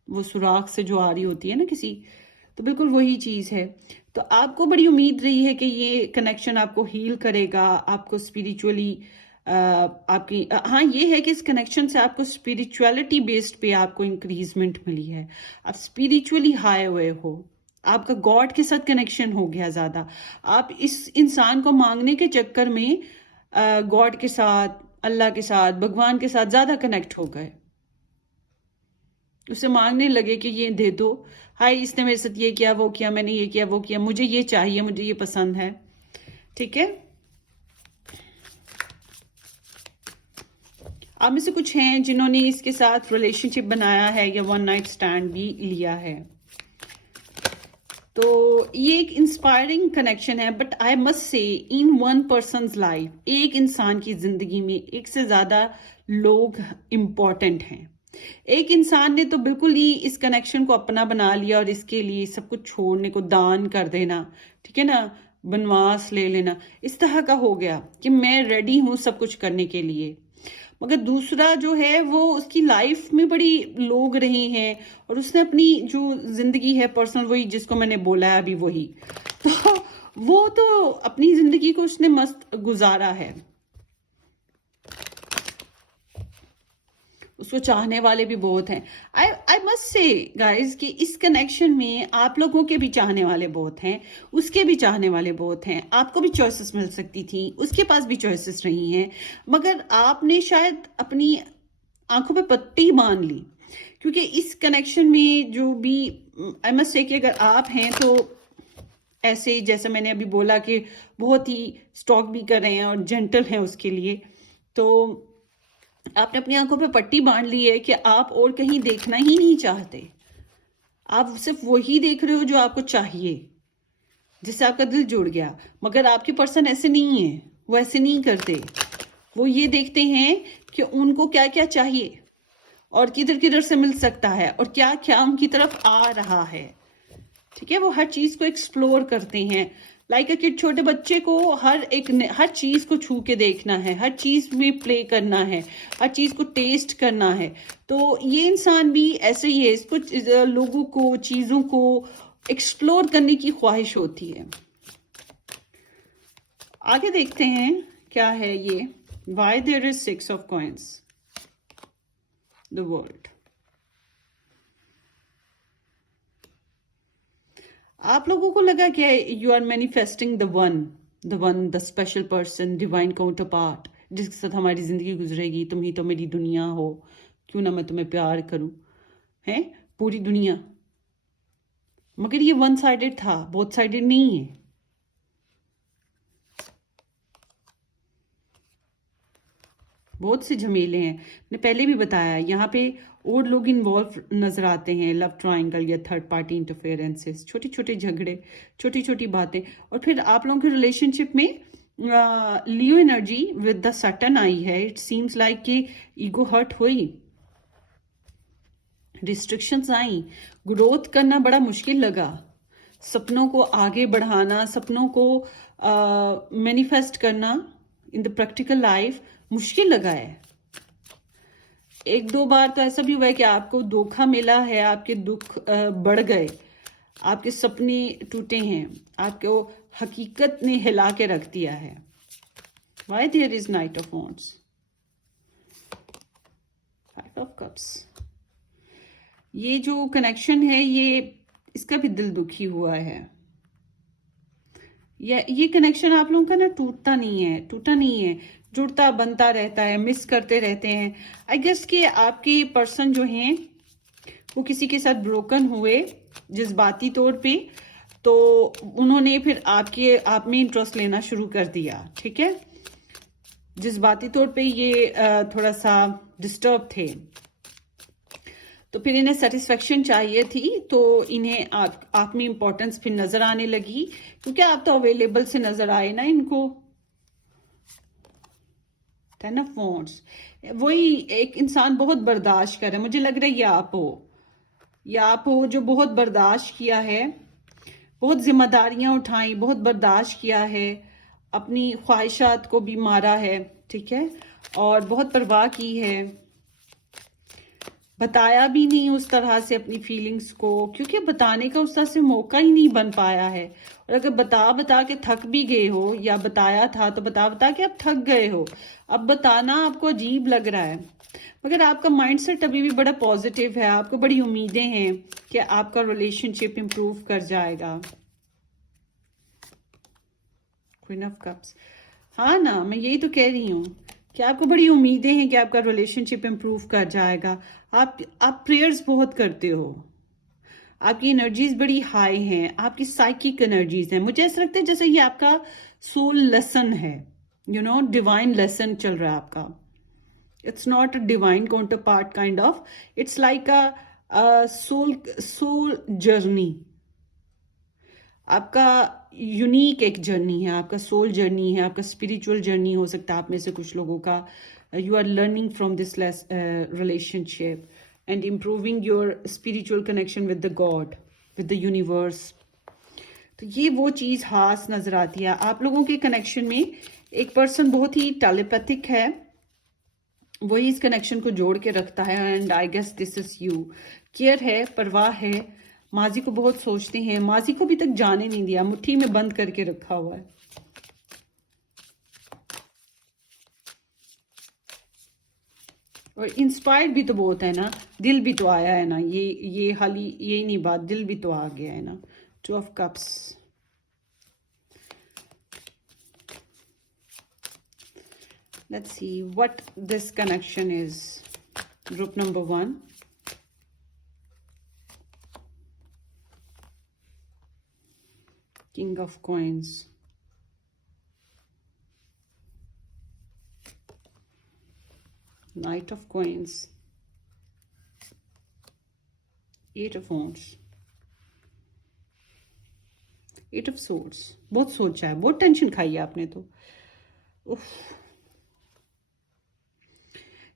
वो सुराख से जो आ रही होती है ना किसी, तो बिल्कुल वही चीज़ है। तो आपको बड़ी उम्मीद रही है कि ये कनेक्शन आपको हील करेगा, आपको स्पिरिचुअली आपकी हाँ ये है कि इस कनेक्शन से आपको स्पिरिचुअलिटी बेस्ड पे आपको इंक्रीजमेंट मिली है, आप स्पिरिचुअली हाई हुए हो, आपका गॉड के साथ कनेक्शन हो गया ज़्यादा। आप इस इंसान को मांगने के चक्कर में गॉड के साथ, अल्लाह के साथ, भगवान के साथ ज़्यादा कनेक्ट हो गए, उसे मांगने लगे कि ये दे दो, हाय इसने मेरे साथ ये किया वो किया, मैंने ये किया वो किया, मुझे ये चाहिए, मुझे ये पसंद है। ठीक है, आप में से कुछ हैं जिन्होंने इसके साथ रिलेशनशिप बनाया है या वन नाइट स्टैंड भी लिया है। तो ये एक इंस्पायरिंग कनेक्शन है, but I must say in one persons life, एक इंसान की जिंदगी में एक से ज्यादा लोग इम्पोर्टेंट हैं। एक इंसान ने तो बिल्कुल ही इस कनेक्शन को अपना बना लिया और इसके लिए सब कुछ छोड़ने को, दान कर देना, ठीक है ना, वनवास ले लेना, इस तरह का हो गया कि मैं रेडी हूं सब कुछ करने के लिए। मगर दूसरा जो है वो उसकी लाइफ में बड़ी लोग रहे हैं और उसने अपनी जो जिंदगी है पर्सनल, वही जिसको मैंने बोला है अभी वही, तो वो तो अपनी जिंदगी को उसने मस्त गुजारा है। उसको चाहने वाले भी बहुत हैं। आई मस्ट से गाइज कि इस कनेक्शन में आप लोगों के भी चाहने वाले बहुत हैं, उसके भी चाहने वाले बहुत हैं, आपको भी चॉइसेस मिल सकती थी, उसके पास भी चॉइसेस रही हैं, मगर आपने शायद अपनी आंखों पे पट्टी बांध ली, क्योंकि इस कनेक्शन में जो भी, आई मस्ट से कि अगर आप हैं तो ऐसे जैसे मैंने अभी बोला कि बहुत ही स्टॉक भी कर रहे हैं और जेंटल हैं उसके लिए, तो आपने अपनी आंखों पे पट्टी बांध ली है कि आप और कहीं देखना ही नहीं चाहते, आप सिर्फ वही देख रहे हो जो आपको चाहिए, जिससे आपका दिल जुड़ गया। मगर आपके पर्सन ऐसे नहीं है, वो ऐसे नहीं करते, वो ये देखते हैं कि उनको क्या क्या चाहिए और किधर किधर से मिल सकता है और क्या क्या उनकी तरफ आ रहा है। ठीक है, वो हर चीज को एक्सप्लोर करते हैं, लाइक अ किड, छोटे बच्चे को हर चीज को छू के देखना है, हर चीज में प्ले करना है, हर चीज को टेस्ट करना है। तो ये इंसान भी ऐसे ही है, इसको लोगों को, चीजों को एक्सप्लोर करने की ख्वाहिश होती है। आगे देखते हैं क्या है ये, why there is 6 of coins, the world. आप लोगों को लगा क्या you are manifesting the special person, divine counterpart, जिसके साथ हमारी जिंदगी गुजरेगी, तुम ही तो मेरी दुनिया हो, क्यों ना मैं तुम्हें प्यार करूं, है पूरी दुनिया। मगर ये वन साइडेड था, बोथ साइडेड नहीं है। बहुत से झमेले हैं, मैंने पहले भी बताया, यहाँ पे और लोग इन्वॉल्व नजर आते हैं, लव ट्रायंगल या थर्ड पार्टी इंटरफेरेंसेस, छोटे छोटे झगड़े, छोटी छोटी बातें। और फिर आप लोगों के रिलेशनशिप में लियो एनर्जी विद द सटन आई है, इट सीम्स लाइक कि ईगो हर्ट हुई, रिस्ट्रिक्शंस आई, ग्रोथ करना बड़ा मुश्किल लगा, सपनों को आगे बढ़ाना, सपनों को मैनिफेस्ट करना इन द प्रैक्टिकल लाइफ मुश्किल लगा है। एक दो बार तो ऐसा भी हुआ है कि आपको धोखा मिला है, आपके दुख बढ़ गए, आपके सपने टूटे हैं, आपको हकीकत ने हिला के रख दिया है। Why there is knight of wands, 5 of cups. ये जो कनेक्शन है ये, इसका भी दिल दुखी हुआ है। ये कनेक्शन आप लोगों का ना टूटता नहीं है, जुड़ता बनता रहता है, मिस करते रहते हैं। आई गेस कि आपके पर्सन जो हैं वो किसी के साथ ब्रोकन हुए जज्बाती तौर पे, तो उन्होंने फिर आप में इंटरेस्ट लेना शुरू कर दिया। ठीक है, जज्बाती तौर पे ये थोड़ा सा डिस्टर्ब थे, तो फिर इन्हें सेटिस्फेक्शन चाहिए थी, तो इन्हें आप में इंपॉर्टेंस फिर नजर आने लगी, क्योंकि आप तो अवेलेबल से नजर आए ना इनको। 10 ऑफ वॉन्ड्स, वही एक इंसान बहुत बर्दाश्त कर रहा है, मुझे लग रहा है ये आप हो जो बहुत बर्दाश्त किया है, बहुत जिम्मेदारियां उठाई, बहुत बर्दाश्त किया है, अपनी ख्वाहिशात को भी मारा है। ठीक है, और बहुत परवाह की है, बताया भी नहीं उस तरह से अपनी फीलिंग्स को, क्योंकि बताने का उस तरह से मौका ही नहीं बन पाया है। और अगर बता बता के थक भी गए हो, या बताया था तो बता बता के अब थक गए हो, अब बताना आपको अजीब लग रहा है, मगर आपका माइंडसेट अभी भी बड़ा पॉजिटिव है, आपको बड़ी उम्मीदें हैं कि आपका रिलेशनशिप इंप्रूव कर जाएगा। क्वीन ऑफ कप्स, हाँ ना, मैं यही तो कह रही हूँ कि आपको बड़ी उम्मीदें हैं कि आपका रिलेशनशिप इंप्रूव कर जाएगा। आप प्रेयर्स बहुत करते हो, आपकी एनर्जीज बड़ी हाई हैं, आपकी साइकिक एनर्जीज हैं। मुझे ऐसा लगता है जैसे ये आपका सोल लेसन है, डिवाइन लेसन चल रहा है आपका। It's not a divine counterpart kind of, it's like a soul journey. आपका यूनिक एक जर्नी है, आपका सोल जर्नी है, आपका स्पिरिचुअल जर्नी हो सकता है आप में से कुछ लोगों का। You are learning from this relationship and improving your spiritual connection with the God, with the universe. तो ये वो चीज़ खास नजर आती है आप लोगों के कनेक्शन में। एक पर्सन बहुत ही टेलीपैथिक है, वही इस कनेक्शन को जोड़ के रखता है, and I guess this is you. Care है, परवाह है, माजी को बहुत सोचते हैं, माजी को भी तक जाने नहीं दिया, मुट्ठी में बंद करके रखा हुआ है। और इंस्पायर्ड भी तो बहुत है ना, दिल भी तो आया है ना, ये हाली यही नहीं बात, दिल भी तो आ गया है ना। 2 of cups, let's see what this connection is. Group number 1, King of Coins, Knight of Coins, 8 of Wands, 8 of Swords। बहुत सोचा है, बहुत टेंशन खाई है आपने तो। उफ,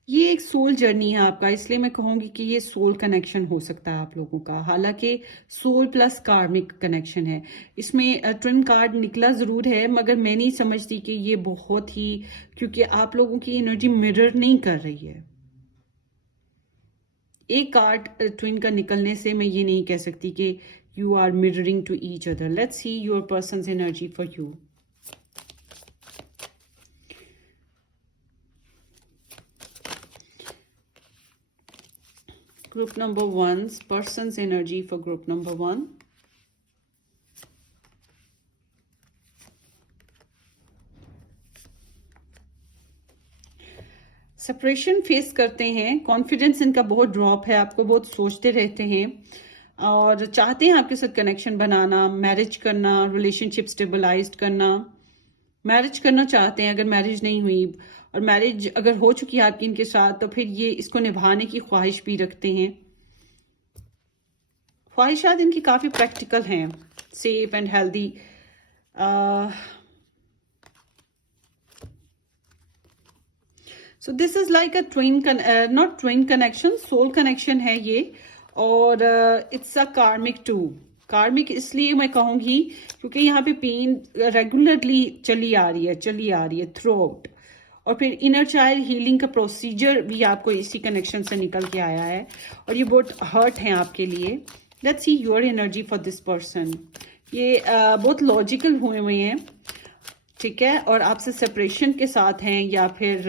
ये एक सोल जर्नी है आपका, इसलिए मैं कहूंगी कि ये सोल कनेक्शन हो सकता है आप लोगों का। हालांकि सोल प्लस कार्मिक कनेक्शन है, इसमें ट्विन कार्ड निकला जरूर है, मगर मैं नहीं समझती कि ये बहुत ही, क्योंकि आप लोगों की एनर्जी मिरर नहीं कर रही है। एक कार्ड ट्विन का निकलने से मैं ये नहीं कह सकती कि you are mirroring to each other. Let's see your person's energy for you. Group number 1's person's energy for group number 1. Separation face करते हैं, कॉन्फिडेंस इनका बहुत ड्रॉप है, आपको बहुत सोचते रहते हैं और चाहते हैं आपके साथ कनेक्शन बनाना, मैरिज करना, रिलेशनशिप स्टेबलाइज करना, मैरिज करना चाहते हैं। अगर मैरिज नहीं हुई और मैरिज अगर हो चुकी है आपकी इनके साथ, तो फिर ये इसको निभाने की ख्वाहिश भी रखते हैं। ख्वाहिशात इनकी काफ़ी प्रैक्टिकल हैं, safe and healthy. So this is like a twin, not twin connection, soul connection है ये, और इट्स अ कार्मिक टू। कार्मिक इसलिए मैं कहूंगी क्योंकि यहाँ पे पेन रेगुलरली चली आ रही है थ्रू आउट। और फिर इनर चाइल्ड हीलिंग का प्रोसीजर भी आपको इसी कनेक्शन से निकल के आया है, और ये बहुत हर्ट है आपके लिए। Let's see your energy for this person. ये बहुत लॉजिकल हुए हैं, ठीक है, और आपसे सेपरेशन के साथ हैं, या फिर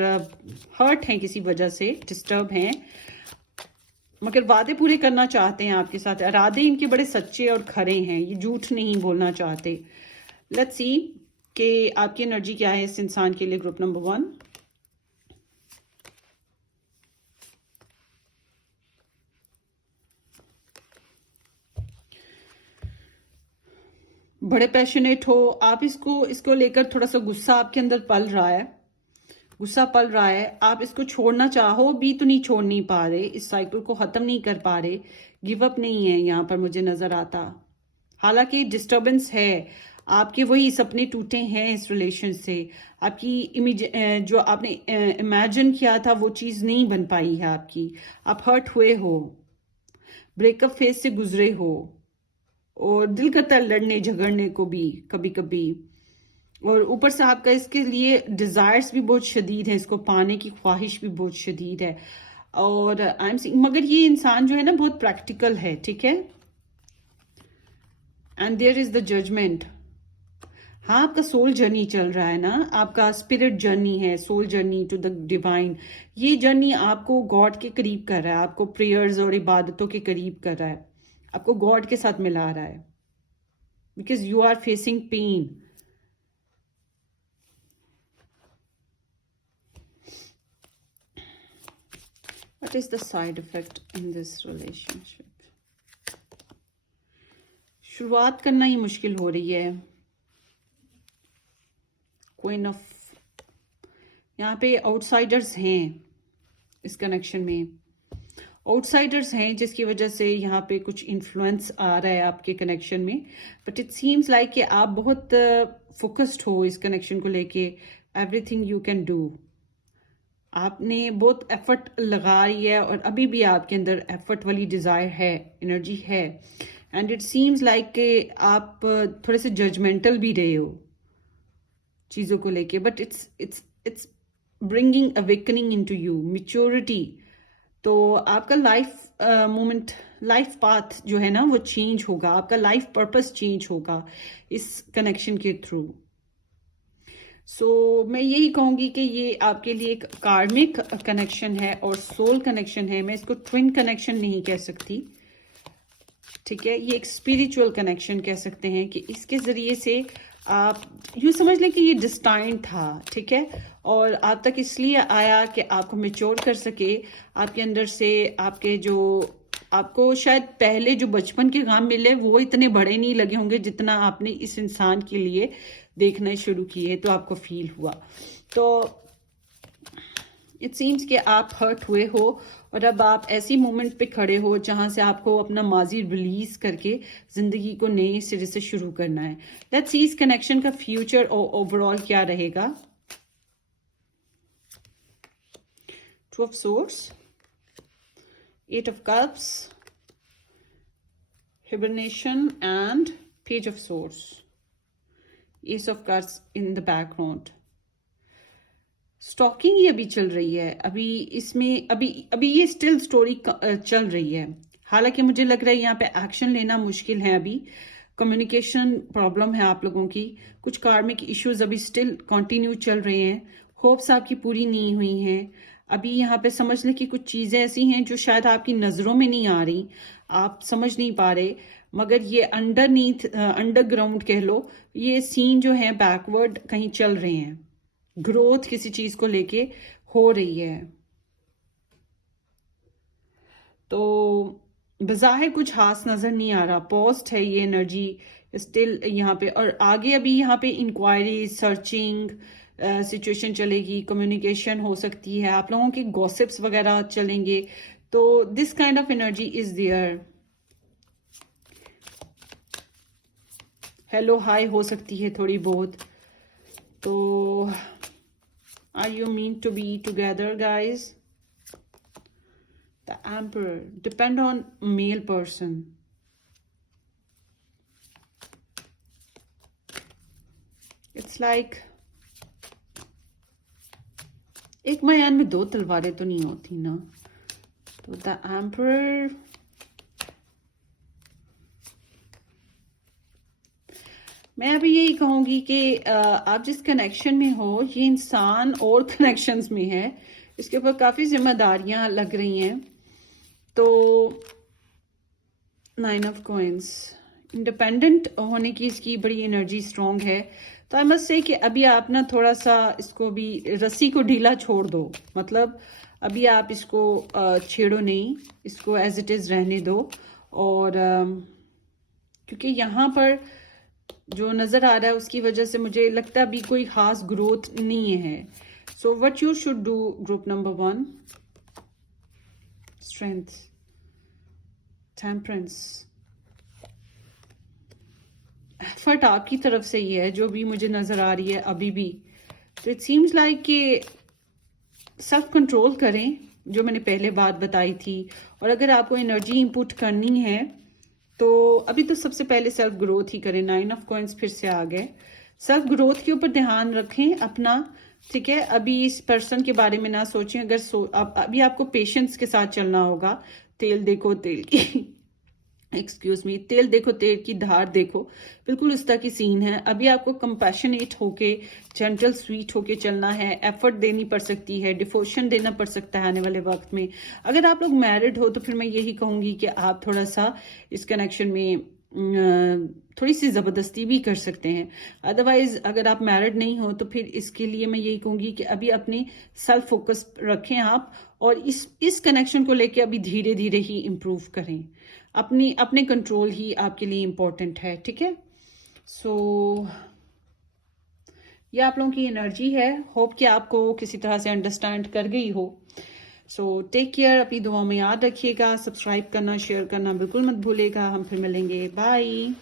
हर्ट हैं किसी वजह से, डिस्टर्ब हैं, मगर वादे पूरे करना चाहते हैं आपके साथ। इरादे इनके बड़े सच्चे और खरे हैं, ये झूठ नहीं बोलना चाहते। लेट्स सी कि आपकी एनर्जी क्या है इस इंसान के लिए, ग्रुप नंबर 1। बड़े पैशनेट हो आप, इसको लेकर थोड़ा सा गुस्सा आपके अंदर पल रहा है, आप इसको छोड़ना चाहो भी तो नहीं छोड़ नहीं पा रहे, इस साइकिल को खत्म नहीं कर पा रहे, गिव अप नहीं है यहाँ पर मुझे नजर आता। हालांकि डिस्टर्बेंस है, आपके वही सपने टूटे हैं इस रिलेशन से, आपकी इमेज जो आपने इमेजिन किया था वो चीज नहीं बन पाई है आपकी, आप हर्ट हुए हो, ब्रेकअप फेज से गुजरे हो, और दिल करता है लड़ने झगड़ने को भी कभी कभी। और ऊपर से आपका इसके लिए डिजायर्स भी बहुत शदीद है, इसको पाने की ख्वाहिश भी बहुत शदीद है। और आई एम सीइंग, मगर ये इंसान जो है ना बहुत प्रैक्टिकल है, ठीक है। And there is the judgement. हाँ, आपका सोल जर्नी चल रहा है ना, आपका स्पिरिट जर्नी है, soul journey to the divine. ये जर्नी आपको गॉड के करीब कर रहा है, आपको प्रेयर्स और इबादतों के करीब कर रहा है, आपको गॉड के साथ मिला रहा है, because you are facing pain. What is the side effect in this relationship? शुरुआत करना ही मुश्किल हो रही है। क्वीन ऑफ, यहाँ पे आउटसाइडर्स हैं इस कनेक्शन में, आउटसाइडर्स हैं जिसकी वजह से यहाँ पे कुछ इन्फ्लुएंस आ रहा है आपके कनेक्शन में। बट इट सीम्स लाइक कि आप बहुत फोकस्ड हो इस कनेक्शन को लेके, एवरीथिंग यू कैन डू। आपने बहुत एफर्ट लगाई है और अभी भी आपके अंदर एफर्ट वाली डिज़ायर है, एनर्जी है। एंड इट सीम्स लाइक कि आप थोड़े से जजमेंटल भी रहे हो चीज़ों को लेके, but it's bringing awakening into you, maturity. तो आपका लाइफ मोमेंट, लाइफ पाथ जो है ना वो चेंज होगा, आपका लाइफ पर्पस चेंज होगा इस कनेक्शन के थ्रू। सो मैं यही कहूँगी कि ये आपके लिए एक कार्मिक कनेक्शन है और सोल कनेक्शन है। मैं इसको ट्विन कनेक्शन नहीं कह सकती, ठीक है। ये एक स्पिरिचुअल कनेक्शन कह सकते हैं कि इसके ज़रिए से आप यूँ समझ लें कि ये डिस्टाइन था, ठीक है। और आप तक इसलिए आया कि आपको मैच्योर कर सके, आपके अंदर से आपके जो आपको शायद पहले जो बचपन के गम मिले वो इतने बड़े नहीं लगे होंगे जितना आपने इस इंसान के लिए देखना शुरू किए तो आपको फील हुआ। तो इट सीम्स कि आप हर्ट हुए हो और अब आप ऐसी मोमेंट पे खड़े हो जहां से आपको अपना माजी रिलीज करके जिंदगी को नए सिरे से शुरू करना है। लेट्स सी इस कनेक्शन का फ्यूचर और ओवरऑल क्या रहेगा। Two of swords, eight of cups, hibernation and page of swords, ace of cups in the background. Stalking ही अभी चल रही है, अभी इसमें अभी ये स्टिल स्टोरी चल रही है। हालांकि मुझे लग रहा है यहाँ पे एक्शन लेना मुश्किल है, अभी कम्युनिकेशन प्रॉब्लम है आप लोगों की, कुछ कार्मिक इश्यूज अभी स्टिल कंटिन्यू चल रहे हैं, होप्स आपकी पूरी नहीं हुई हैं। अभी यहाँ पे समझ लें कि कुछ चीज़ें ऐसी हैं जो शायद आपकी नज़रों में नहीं आ रही, आप समझ नहीं पा रहे, मगर ये अंडरनीथ अंडरग्राउंड कह लो, ये सीन जो है बैकवर्ड कहीं चल रहे हैं, ग्रोथ किसी चीज को लेके हो रही है। तो बज़ाहिर कुछ खास नजर नहीं आ रहा, पोस्ट है ये एनर्जी स्टिल यहाँ पे, और आगे अभी यहाँ पे इंक्वायरी, सर्चिंग सिचुएशन चलेगी, कम्युनिकेशन हो सकती है, आप लोगों के गॉसिप्स वगैरह चलेंगे। तो this kind of energy is there. Hello hi हो सकती है थोड़ी बहुत। तो are you mean to be together, guys? The Emperor, depend on male person. It's like एक मयान में दो तलवारें तो नहीं होती ना। तो द एम्परर, मैं अभी यही कहूंगी कि आप जिस कनेक्शन में हो, ये इंसान और कनेक्शंस में है, इसके ऊपर काफी जिम्मेदारियां लग रही हैं। तो 9 ऑफ कॉइंस, इंडिपेंडेंट होने की इसकी बड़ी एनर्जी स्ट्रांग है। तो आई मस्ट से कि अभी आप ना थोड़ा सा इसको भी रस्सी को ढीला छोड़ दो, मतलब अभी आप इसको छेड़ो नहीं, इसको एज इट इज रहने दो। और क्योंकि यहाँ पर जो नजर आ रहा है उसकी वजह से मुझे लगता है अभी कोई खास ग्रोथ नहीं है। So what you should do, group number 1, strength, temperance, effort आपकी तरफ से ही है जो भी मुझे नजर आ रही है अभी भी। तो इट सीम्स लाइक कि सेल्फ कंट्रोल करें, जो मैंने पहले बात बताई थी। और अगर आपको एनर्जी इंपुट करनी है तो अभी तो सबसे पहले सेल्फ ग्रोथ ही करें। 9 ऑफ कॉइंस फिर से आ गए, सेल्फ ग्रोथ के ऊपर ध्यान रखें अपना, ठीक है। अभी इस पर्सन के बारे में ना सोचें। अगर अभी आपको पेशेंस के साथ चलना होगा। तेल देखो तेल की एक्सक्यूज मी, तेल देखो तेल की धार देखो, बिल्कुल उस तरह की सीन है। अभी आपको कंपैशनेट होके, जेंटल स्वीट होके चलना है। एफर्ट देनी पड़ सकती है, डिफोशन देना पड़ सकता है आने वाले वक्त में। अगर आप लोग मैरिड हो तो फिर मैं यही कहूंगी कि आप थोड़ा सा इस कनेक्शन में थोड़ी सी ज़बरदस्ती भी कर सकते हैं। अदरवाइज अगर आप मैरिड नहीं हो तो फिर इसके लिए मैं यही कहूंगी कि अभी अपने सेल्फ फोकस रखें आप, और इस कनेक्शन को लेके अभी धीरे धीरे ही इम्प्रूव करें। अपने कंट्रोल ही आपके लिए इम्पोर्टेंट है, ठीक है। सो ये आप लोगों की एनर्जी है। होप कि आपको किसी तरह से अंडरस्टैंड कर गई हो। सो टेक केयर, अपनी दुआ में याद रखिएगा। सब्सक्राइब करना, शेयर करना बिल्कुल मत भूलिएगा। हम फिर मिलेंगे, बाय।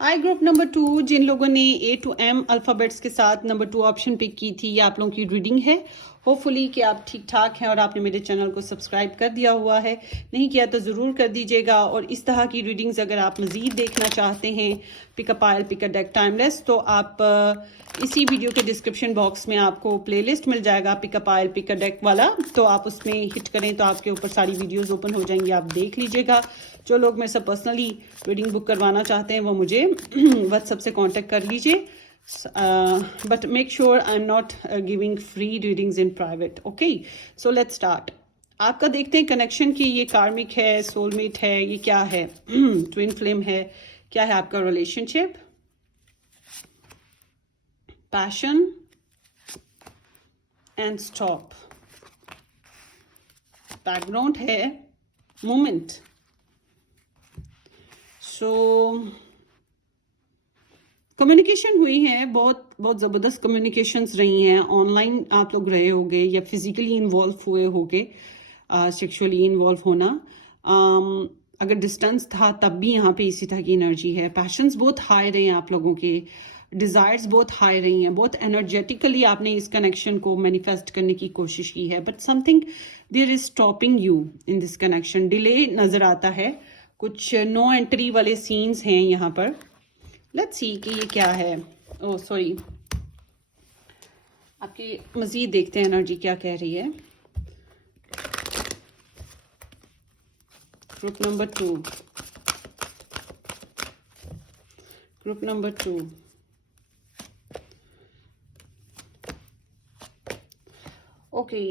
हाई ग्रुप नंबर 2, जिन लोगों ने A to M अल्फ़ाबेट्स के साथ नंबर 2 ऑप्शन पिक की थी, ये आप लोगों की रीडिंग है। होपफुली कि आप ठीक ठाक हैं और आपने मेरे चैनल को सब्सक्राइब कर दिया हुआ है। नहीं किया तो ज़रूर कर दीजिएगा। और इस तरह की रीडिंग्स अगर आप मज़ीद देखना चाहते हैं, pick a pile, pick a deck, timeless, तो आप इसी वीडियो के डिस्क्रिप्शन बॉक्स में आपको प्लेलिस्ट मिल जाएगा pick a pile, pick a deck वाला। तो आप उसमें हिट करें तो आपके ऊपर सारी वीडियोस ओपन हो जाएंगी, आप देख लीजिएगा। जो लोग मेरे से पर्सनली रीडिंग बुक करवाना चाहते हैं वो मुझे व्हाट्सएप से कांटेक्ट कर लीजिए। But make sure I am not giving free readings in private. Okay, so let's start. आपका देखते हैं कनेक्शन की। ये कार्मिक है, सोलमेट है, ये क्या है? ट्विन फ्लेम है, क्या है आपका relationship? Passion and stop. Background है मोमेंट। सो कम्युनिकेशन हुई है, बहुत बहुत ज़बरदस्त कम्युनिकेशंस रही हैं। ऑनलाइन आप लोग रहे होंगे या फिजिकली इन्वॉल्व हुए होंगे, सेक्सुअली इन्वॉल्व होना। अगर डिस्टेंस था तब भी यहाँ पे इसी तरह की एनर्जी है। पैशंस बहुत हाई रहे हैं आप लोगों के, डिज़ायर्स बहुत हाई रही हैं, बहुत एनर्जेटिकली आपने इस कनेक्शन को मैनिफेस्ट करने की कोशिश की है। But something there is stopping you in this connection. Delay नज़र आता है, कुछ नो एंट्री वाले सीन्स हैं यहाँ पर। लेट्स सी कि ये क्या है। ओह सॉरी, आपकी मज़ीद देखते हैं एनर्जी क्या कह रही है। Group number 2, group number 2। Okay,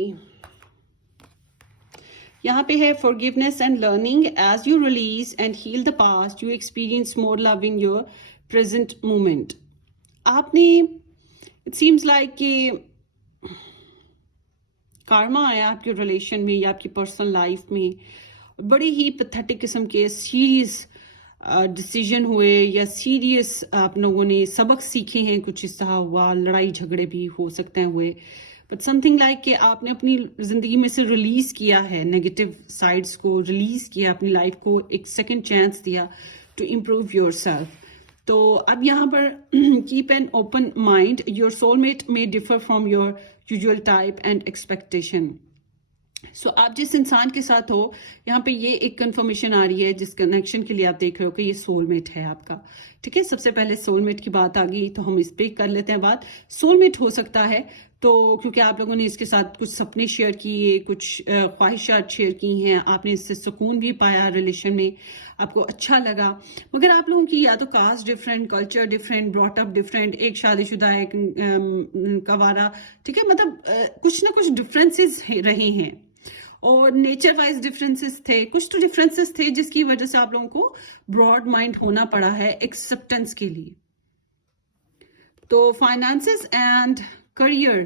यहाँ पे है forgiveness and learning. As you release and heal the past, you experience more love in your present moment. आपने, इट सीम्स लाइक कि कार्मा आया आपके रिलेशन में या आपकी पर्सनल लाइफ में। बड़े ही पैथेटिक किस्म के सीरियस डिसीजन हुए या सीरियस आप लोगों ने सबक सीखे हैं, कुछ इस तरह हुआ। लड़ाई झगड़े भी हो सकते हैं हुए, बट समथिंग लाइक कि आपने अपनी ज़िंदगी में से रिलीज़ किया है नेगेटिव साइड्स को, रिलीज़ किया, अपनी लाइफ को एक सेकंड चांस दिया टू इम्प्रूव योर सेल्फ। तो अब यहाँ पर keep an open mind, your soulmate may differ from your usual type and expectation. So आप जिस इंसान के साथ हो, यहाँ पे ये एक कंफर्मेशन आ रही है जिस कनेक्शन के लिए आप देख रहे हो कि ये सोलमेट है आपका, ठीक है। सबसे पहले सोलमेट की बात आ गई तो हम इस पे कर लेते हैं बात। सोलमेट हो सकता है तो क्योंकि आप लोगों ने इसके साथ कुछ सपने शेयर किए, कुछ ख्वाहिशात शेयर की हैं, आपने इससे सुकून भी पाया रिलेशन में, आपको अच्छा लगा। मगर आप लोगों की या तो caste different, culture different, brought up different, एक शादीशुदा एक कवारा, ठीक है। मतलब कुछ ना कुछ डिफरेंसेस रहे हैं और नेचर वाइज डिफरेंसेस थे, कुछ तो डिफरेंसेस थे जिसकी वजह से आप लोगों को ब्रॉड माइंड होना पड़ा है एक्सेप्टेंस के लिए। तो finances and career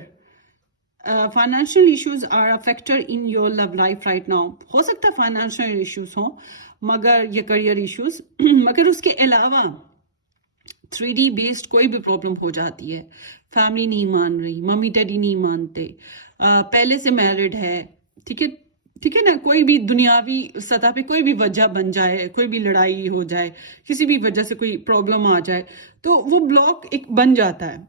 financial issues are a factor in your love life right now. हो सकता है फाइनेंशियल इश्यूज हो, मगर ये करियर इश्यूज मगर उसके अलावा 3D बेस्ड कोई भी प्रॉब्लम हो जाती है। फैमिली नहीं मान रही, मम्मी डैडी नहीं मानते, पहले से मैरिड है, ठीक है, ठीक है ना, कोई भी दुनियावी सतह पे कोई भी वजह बन जाए, कोई भी लड़ाई हो जाए, किसी भी वजह से कोई प्रॉब्लम आ जाए, तो वो ब्लॉक एक बन जाता है,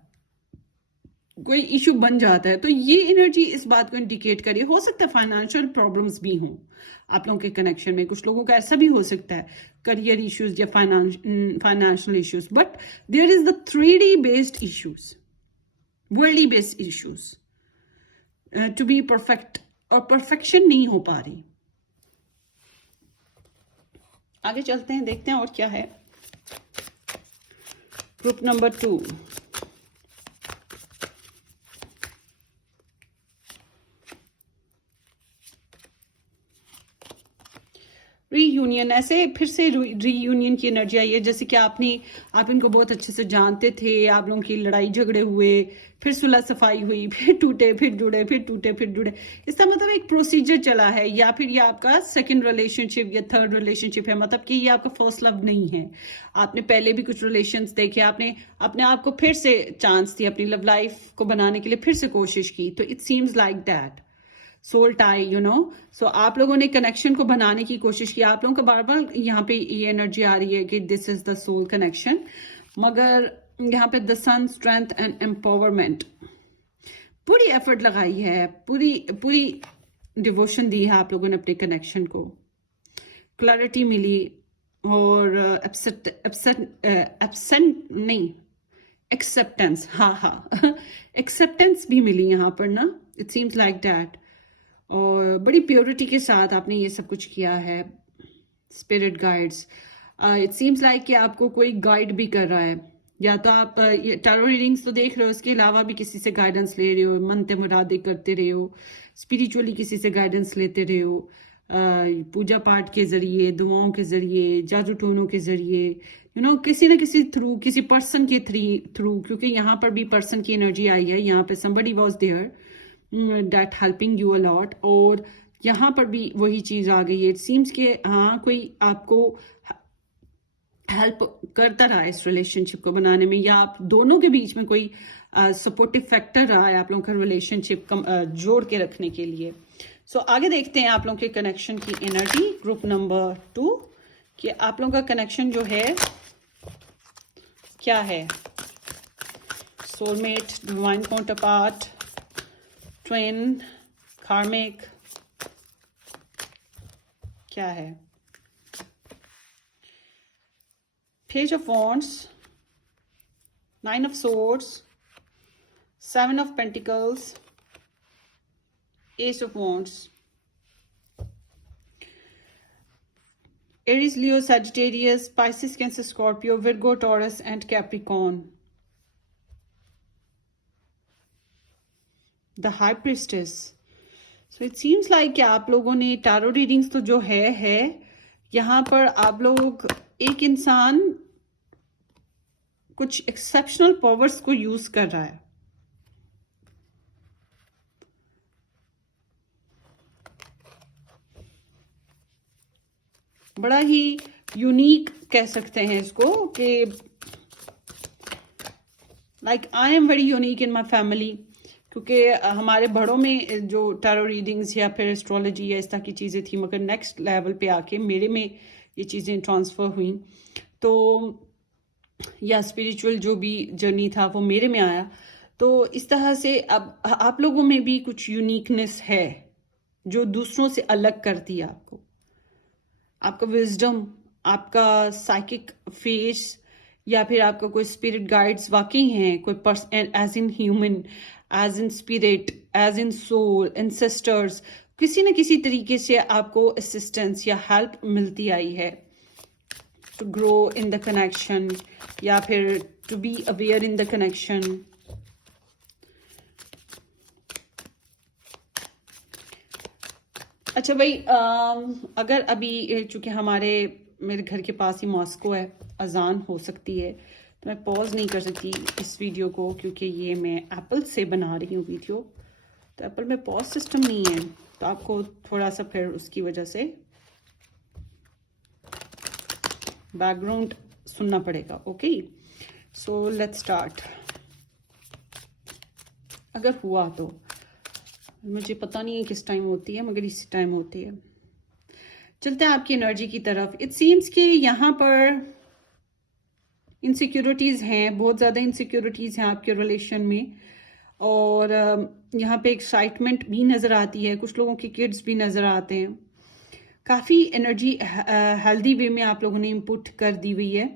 कोई इशू बन जाता है। तो ये एनर्जी इस बात को इंडिकेट करिए। हो सकता है फाइनेंशियल प्रॉब्लम्स भी हों आप लोगों के कनेक्शन में, कुछ लोगों का ऐसा भी हो सकता है, करियर इश्यूज या financial issues, but there is the 3D based issues, worldly based issues to be perfect, और परफेक्शन नहीं हो पा रही। आगे चलते हैं, देखते हैं और क्या है। Group number 2, reunion. ऐसे फिर से रीयूनियन की एनर्जी आई है, जैसे कि आप इनको बहुत अच्छे से जानते थे, आप लोगों की लड़ाई झगड़े हुए, फिर सुलह सफाई हुई, फिर टूटे फिर जुड़े, फिर टूटे फिर जुड़े। इसका मतलब एक प्रोसीजर चला है, या फिर ये आपका सेकंड रिलेशनशिप या थर्ड रिलेशनशिप है, मतलब कि ये आपका फर्स्ट लव नहीं है। आपने पहले भी कुछ रिलेशंस देखे, आपने अपने आप को फिर से चांस दिया, अपनी लव लाइफ को बनाने के लिए फिर से कोशिश की, तो it seems like that soul tie, you know. So आप लोगों ने कनेक्शन को बनाने की कोशिश की, आप लोगों को बार बार यहाँ पे ये एनर्जी आ रही है कि this is the soul connection, मगर यहाँ पे the sun, strength and empowerment, पूरी एफर्ट लगाई है, पूरी पूरी डिवोशन दी है आप लोगों ने अपने कनेक्शन को, क्लैरिटी मिली, और एब्सेंट नहीं, एक्सेप्टेंस, हाँ एक्सेप्टेंस भी मिली यहाँ पर ना, इट सीम्स लाइक दैट। और बड़ी प्योरिटी के साथ आपने ये सब कुछ किया है। Spirit guides, it seems like कि आपको कोई गाइड भी कर रहा है, या तो आप टैरो रीडिंग्स तो देख रहे हो, इसके अलावा भी किसी से गाइडेंस ले रहे हो, मनते मुरादे करते रहे हो, स्पिरिचुअली किसी से गाइडेंस लेते रहे हो, पूजा पाठ के जरिए, दुआओं के जरिए, जादू टोनों के जरिए, यू नो, किसी न किसी थ्रू, किसी पर्सन के थ्रू, क्योंकि यहाँ पर भी पर्सन की एनर्जी आई है, यहाँ पे somebody was there that helping you a lot, और यहाँ पर भी वही चीज आ गई है। इट सीम्स कि हाँ, कोई आपको हेल्प करता रहा है इस रिलेशनशिप को बनाने में, या आप दोनों के बीच में कोई सपोर्टिव फैक्टर रहा है आप लोगों का रिलेशनशिप जोड़ के रखने के लिए। सो आगे देखते हैं आप लोगों के कनेक्शन की एनर्जी, ग्रुप नंबर 2, कि आप लोगों का कनेक्शन जो है क्या है। सोलमेट, डिवाइन काउंटरपार्ट, ट्विन, कार्मिक, क्या है। Page of wands, 9 of swords, 7 of pentacles, S of wands. Aries, Leo, Sagittarius, Pisces, Cancer, Scorpio, Virgo, Taurus and Capricorn. The High Priestess. So it seems like कि आप लोगों ने tarot readings तो जो है यहाँ पर आप लोग, एक इंसान कुछ एक्सेप्शनल पावर्स को यूज कर रहा है। बड़ा ही यूनिक कह सकते हैं इसको, कि like I am very unique in my family, क्योंकि हमारे बड़ों में जो टैरो रीडिंग्स या फिर एस्ट्रोलॉजी या इस तरह की चीज़ें थी, मगर नेक्स्ट लेवल पे आके मेरे में ये चीज़ें ट्रांसफ़र हुई, तो या स्पिरिचुअल जो भी जर्नी था वो मेरे में आया। तो इस तरह से अब आप लोगों में भी कुछ यूनिकनेस है जो दूसरों से अलग करती है आपको। आपका विजडम, आपका साइकिक फेस, या फिर आपका कोई स्पिरिट गाइड्स वाकई हैं, कोई person, as in human, as in spirit, as in soul, ancestors, किसी न किसी तरीके से आपको असिस्टेंस या हेल्प मिलती आई है to grow in the connection, या फिर to be aware in the connection. अच्छा भाई, अगर अभी चूंकि मेरे घर के पास ही मॉस्को है, अजान हो सकती है, तो मैं पॉज नहीं कर सकती इस वीडियो को, क्योंकि ये मैं एप्पल से बना रही हूँ वीडियो, तो एप्पल में पॉज सिस्टम नहीं है, तो आपको थोड़ा सा फिर उसकी वजह से बैकग्राउंड सुनना पड़ेगा। Okay, so let's start. अगर हुआ तो, मुझे पता नहीं है किस टाइम होती है, मगर इसी टाइम होती है। चलते हैं आपकी एनर्जी की तरफ। इट सीम्स कि यहाँ पर इनसिक्योरिटीज़ हैं, बहुत ज़्यादा इनसिक्योरिटीज़ हैं आपके रिलेशन में, और यहाँ पे एक्साइटमेंट भी नज़र आती है, कुछ लोगों के किड्स भी नज़र आते हैं। काफ़ी एनर्जी हेल्दी वे में आप लोगों ने इनपुट कर दी हुई है,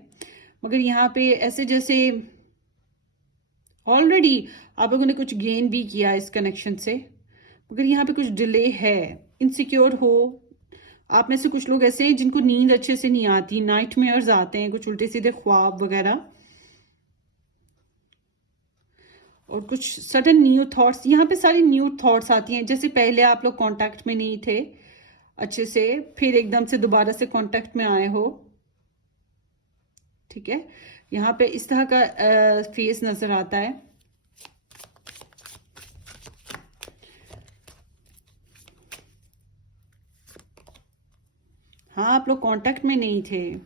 मगर यहाँ पे ऐसे जैसे ऑलरेडी आप लोगों ने कुछ गेन भी किया इस कनेक्शन से, मगर यहाँ पे कुछ डिले है। इनसिक्योर हो, आप में से कुछ लोग ऐसे हैं जिनको नींद अच्छे से नहीं आती, नाइटमेयर्स आते हैं, कुछ उल्टे सीधे ख्वाब वगैरह, और कुछ सडन न्यू थॉट्स। यहाँ पे सारी न्यू थॉट्स आती हैं, जैसे पहले आप लोग कांटेक्ट में नहीं थे अच्छे से, फिर एकदम से दोबारा से कांटेक्ट में आए हो। ठीक है, यहाँ पे इस तरह का फेस नजर आता है। हाँ, आप लोग कांटेक्ट में नहीं थे,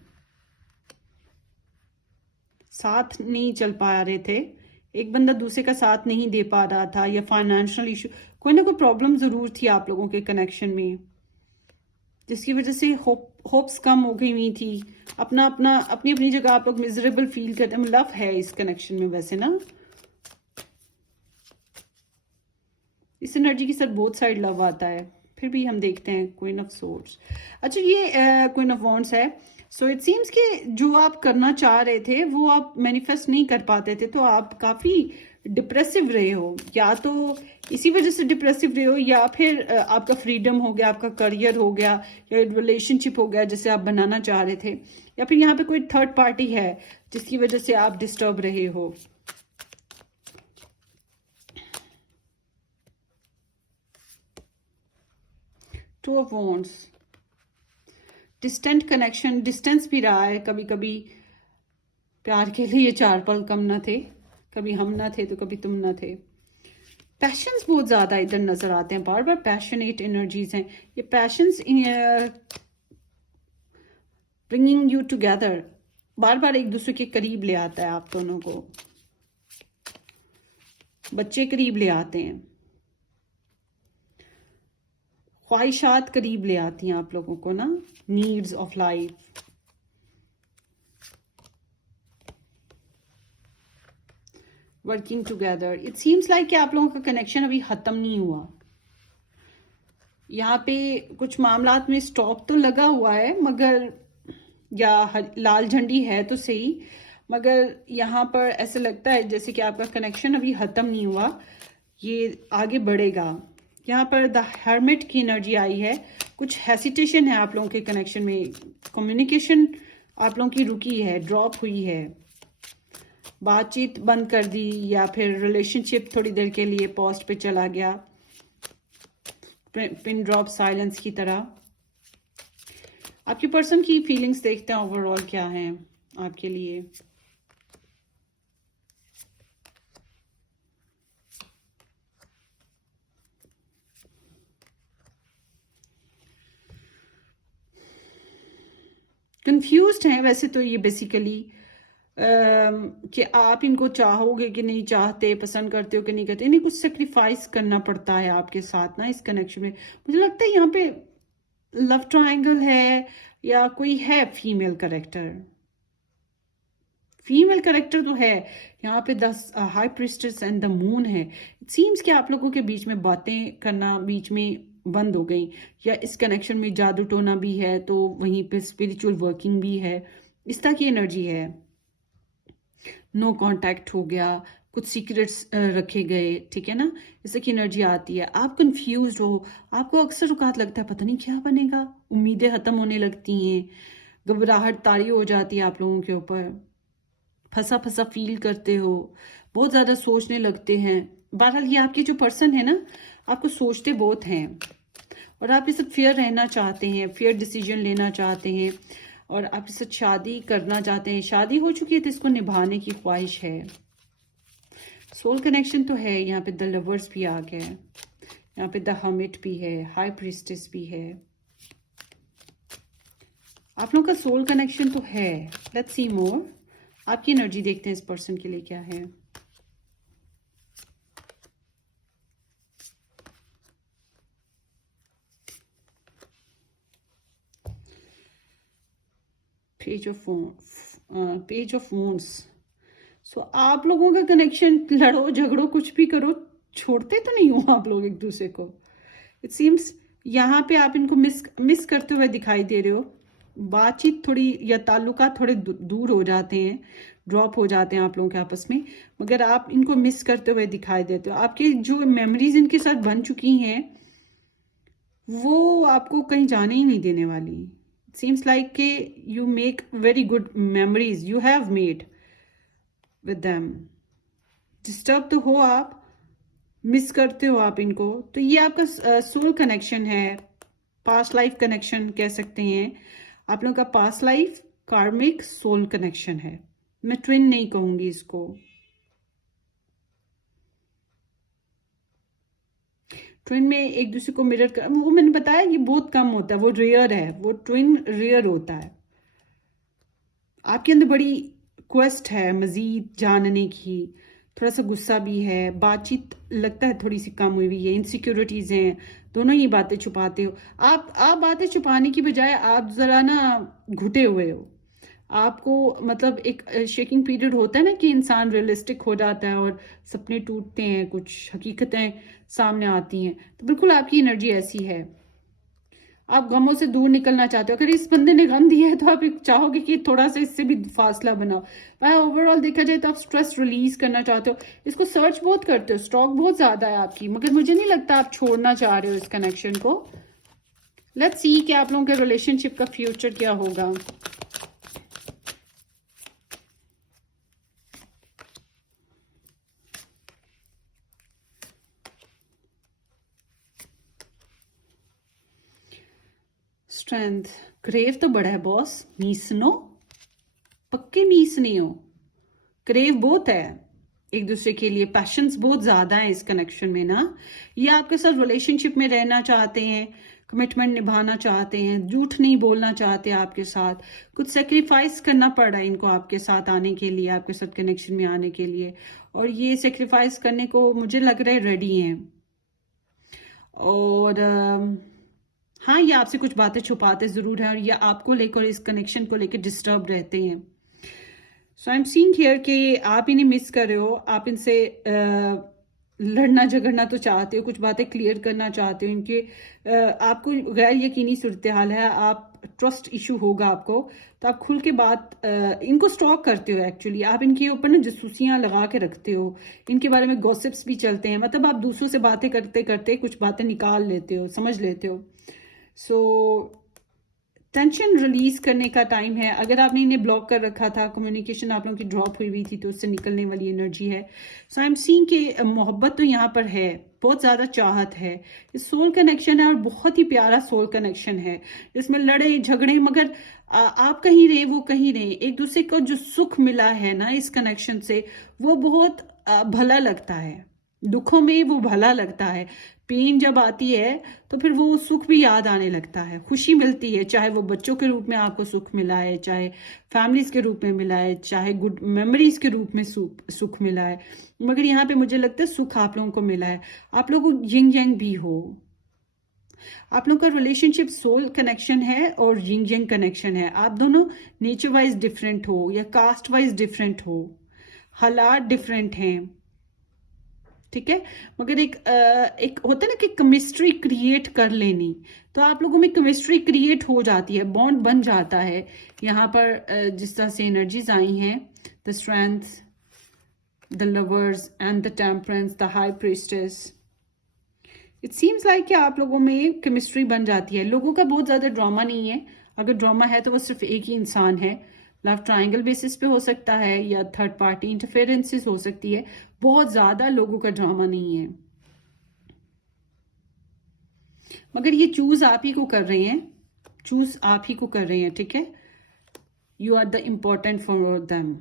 साथ नहीं चल पा रहे थे, एक बंदा दूसरे का साथ नहीं दे पा रहा था, या फाइनेंशियल इशू, कोई ना कोई प्रॉब्लम जरूर थी आप लोगों के कनेक्शन में, जिसकी वजह से होप्स कम हो गई हुई थी। अपनी अपनी जगह आप लोग मिजरेबल फील करते हैं। लव है इस कनेक्शन में वैसे ना, इस एनर्जी की सर बोथ साइड लव आता है, फिर भी हम देखते हैं क्वीन ऑफ सोर्ड्स। अच्छा, ये क्वीन ऑफ वॉन्ड्स है। सो इट सीम्स कि जो आप करना चाह रहे थे वो आप मैनिफेस्ट नहीं कर पाते थे, तो आप काफ़ी डिप्रेसिव रहे हो, या तो इसी वजह से डिप्रेसिव रहे हो, या फिर आपका फ्रीडम हो गया, आपका करियर हो गया, या रिलेशनशिप हो गया जैसे आप बनाना चाह रहे थे, या फिर यहाँ पे कोई थर्ड पार्टी है जिसकी वजह से आप डिस्टर्ब रहे हो। Two of wands, distant connection, distance भी रहा है कभी कभी। प्यार के लिए चार पल कम न थे, कभी हम न थे तो कभी तुम न थे। पैशंस बहुत ज्यादा इधर नजर आते हैं, बार बार पैशनेट एनर्जीज हैं। ये पैशंस ब्रिंगिंग यू टुगेदर, बार बार एक दूसरे के करीब ले आता है आप दोनों को, बच्चे करीब ले आते हैं, ख्वाहिशात करीब ले आती हैं आप लोगों को ना, needs of life. Working together, it seems like कि आप लोगों का कनेक्शन अभी खत्म नहीं हुआ। यहाँ पे कुछ मामलात में स्टॉप तो लगा हुआ है, मगर या लाल झंडी है तो सही, मगर यहाँ पर ऐसे लगता है जैसे कि आपका कनेक्शन अभी खत्म नहीं हुआ, ये आगे बढ़ेगा। यहाँ पर द हर्मिट की एनर्जी आई है, कुछ हेसिटेशन है आप लोगों के कनेक्शन में, कम्युनिकेशन आप लोगों की रुकी है, ड्रॉप हुई है, बातचीत बंद कर दी, या फिर रिलेशनशिप थोड़ी देर के लिए पॉज पे चला गया, पिन ड्रॉप साइलेंस की तरह। आपकी पर्सन की फीलिंग्स देखते हैं ओवरऑल क्या हैं आपके लिए। कंफ्यूज्ड हैं वैसे तो ये बेसिकली, कि आप इनको चाहोगे कि नहीं चाहते, पसंद करते हो कि नहीं करते, इन्हें कुछ सेक्रीफाइस करना पड़ता है आपके साथ ना इस कनेक्शन में। मुझे लगता है यहाँ पे लव ट्रायंगल है, या कोई है फीमेल कैरेक्टर, फीमेल कैरेक्टर तो है यहाँ पे। 10 high priestess and the moon है। इट सीम्स कि आप लोगों के बीच में बातें करना बीच में बंद हो गई, या इस कनेक्शन में जादू टोना भी है, तो वहीं पे स्पिरिचुअल वर्किंग भी है, इस तरह की एनर्जी है। नो कांटेक्ट हो गया, कुछ सीक्रेट्स रखे गए, ठीक है ना, जैसे कि एनर्जी आती है। आप कंफ्यूज हो, आपको अक्सर औकात लगता है पता नहीं क्या बनेगा, उम्मीदें खत्म होने लगती हैं, घबराहट तारी हो जाती है आप लोगों के ऊपर, फंसा फंसा फील करते हो, बहुत ज़्यादा सोचने लगते हैं। बहरहाल ये आपके जो पर्सन है ना, आपको सोचते बहुत हैं, और आप इस फेयर रहना चाहते हैं, फेयर डिसीजन लेना चाहते हैं, और आप इससे शादी करना चाहते हैं। शादी हो चुकी है तो इसको निभाने की ख्वाहिश है। सोल कनेक्शन तो है, यहाँ पे द लवर्स भी आ गया है। यहाँ पे द हर्मिट भी है, हाई प्रीस्टेस भी है। आप लोगों का सोल कनेक्शन तो है। लेट्स सी मोर। आपकी एनर्जी देखते हैं इस पर्सन के लिए क्या है। Page of wands. सो आप लोगों का कनेक्शन, लड़ो झगड़ो कुछ भी करो, छोड़ते तो नहीं हो आप लोग एक दूसरे को। इट सीम्स यहाँ पे आप इनको मिस करते हुए दिखाई दे रहे हो। बातचीत थोड़ी या ताल्लुकात थोड़े दूर हो जाते हैं, ड्रॉप हो जाते हैं आप लोगों के आपस में, मगर आप इनको मिस करते हुए दिखाई देते हो। आपकी जो मेमोरीज इनके साथ बन चुकी हैं वो आपको कहीं जाने ही नहीं देने वाली। इट सीम्स लाइक के you make very good memories you have made with them. Disturb तो हो आप, मिस करते हो आप इनको। तो ये आपका सोल कनेक्शन है, पास्ट लाइफ कनेक्शन कह सकते हैं। आप लोगों का पास्ट लाइफ कार्मिक सोल कनेक्शन है। मैं ट्विन नहीं कहूंगी इसको। ट्विन में एक दूसरे को मिरर कर, वो मैंने बताया ये बहुत कम होता है, वो रेयर है, वो ट्विन रेयर होता है। आपके अंदर बड़ी क्वेस्ट है मजीद जानने की, थोड़ा सा गुस्सा भी है, बातचीत लगता है थोड़ी सी कम हुई हुई है, इनसिक्योरिटीज हैं, दोनों ही बातें छुपाते हो आप बातें छुपाने की बजाय आप जरा ना घुटे हुए हो। आपको मतलब एक शेकिंग पीरियड होता है ना कि इंसान रियलिस्टिक हो जाता है और सपने टूटते हैं, कुछ हकीकतें सामने आती हैं। तो बिल्कुल आपकी एनर्जी ऐसी है। आप गमों से दूर निकलना चाहते हो। अगर इस बंदे ने गम दिया है तो आप चाहोगे कि थोड़ा सा इससे भी फासला बनाओ। भाई ओवरऑल देखा जाए तो आप स्ट्रेस रिलीज करना चाहते हो। इसको सर्च बहुत करते हो, स्टॉक बहुत ज्यादा है आपकी, मगर मुझे नहीं लगता आप छोड़ना चाह रहे हो इस कनेक्शन को। लेट्स सी कि आप लोगों के रिलेशनशिप का फ्यूचर क्या होगा। स्ट्रेंथ, क्रेव तो बड़ा है बॉस, मीसनो, पक्के मीसने हो। क्रेव बहुत है एक दूसरे के लिए, पैशंस बहुत ज्यादा है इस कनेक्शन में ना। ये आपके साथ रिलेशनशिप में रहना चाहते हैं, कमिटमेंट निभाना चाहते हैं, झूठ नहीं बोलना चाहते आपके साथ। कुछ सेक्रीफाइस करना पड़ रहा है इनको आपके साथ आने के लिए, आपके साथ कनेक्शन में आने के लिए, और ये सेक्रीफाइस करने को मुझे लग रहा है रेडी हैं। और हाँ, ये आपसे कुछ बातें छुपाते जरूर हैं और ये आपको लेकर, इस कनेक्शन को लेकर डिस्टर्ब रहते हैं। सो आई एम सीइंग हियर कि आप इन्हें मिस कर रहे हो। आप इनसे लड़ना झगड़ना तो चाहते हो, कुछ बातें क्लियर करना चाहते हो। इनके आपको गैर यकीनी सूरत हाल है, आप ट्रस्ट इशू होगा आपको, तो आप खुल के बात इनको स्टॉक करते हो। एक्चुअली आप इनके ऊपर ना जासूसियां लगा के रखते हो, इनके बारे में गॉसिप्स भी चलते हैं। मतलब आप दूसरों से बातें करते करते कुछ बातें निकाल लेते हो, समझ लेते हो। सो टेंशन रिलीज करने का टाइम है। अगर आपने इन्हें ब्लॉक कर रखा था, कम्युनिकेशन आप लोगों की ड्रॉप हुई हुई थी, तो उससे निकलने वाली एनर्जी है। सो आई एम सीइंग कि मोहब्बत तो यहाँ पर है, बहुत ज्यादा चाहत है। सोल कनेक्शन है और बहुत ही प्यारा सोल कनेक्शन है, जिसमें लड़े झगड़े मगर आप कहीं रहे वो कहीं रहे। एक दूसरे को जो सुख मिला है ना इस कनेक्शन से, वो बहुत भला लगता है। दुखों में वो भला लगता है, पेन जब आती है तो फिर वो सुख भी याद आने लगता है, खुशी मिलती है। चाहे वो बच्चों के रूप में आपको सुख मिला है, चाहे फैमिलीज के रूप में मिला है, चाहे गुड मेमोरीज के रूप में सुख मिला है, मगर यहाँ पे मुझे लगता है सुख आप लोगों को मिला है। आप लोगों को यिंग यांग भी हो। आप लोगों का रिलेशनशिप सोल कनेक्शन है और यिंग यांग कनेक्शन है। आप दोनों नेचर वाइज डिफरेंट हो या कास्ट वाइज डिफरेंट हो, हालात डिफरेंट हैं, ठीक है, मगर एक होता है ना कि केमिस्ट्री क्रिएट कर लेनी, तो आप लोगों में केमिस्ट्री क्रिएट हो जाती है, बॉन्ड बन जाता है। यहाँ पर जिस तरह से एनर्जीज आई हैं, the strength, the lovers and the temperance, the high priestess, it seems like कि आप लोगों में केमिस्ट्री बन जाती है। लोगों का बहुत ज्यादा ड्रामा नहीं है, अगर ड्रामा है तो वो सिर्फ एक ही इंसान है। लव ट्रायंगल बेसिस पे हो सकता है या थर्ड पार्टी इंटरफेरेंसेस हो सकती है, बहुत ज्यादा लोगों का ड्रामा नहीं है। मगर ये चूज आप ही को कर रहे हैं, चूज आप ही को कर रहे हैं, ठीक है। You are the important for them.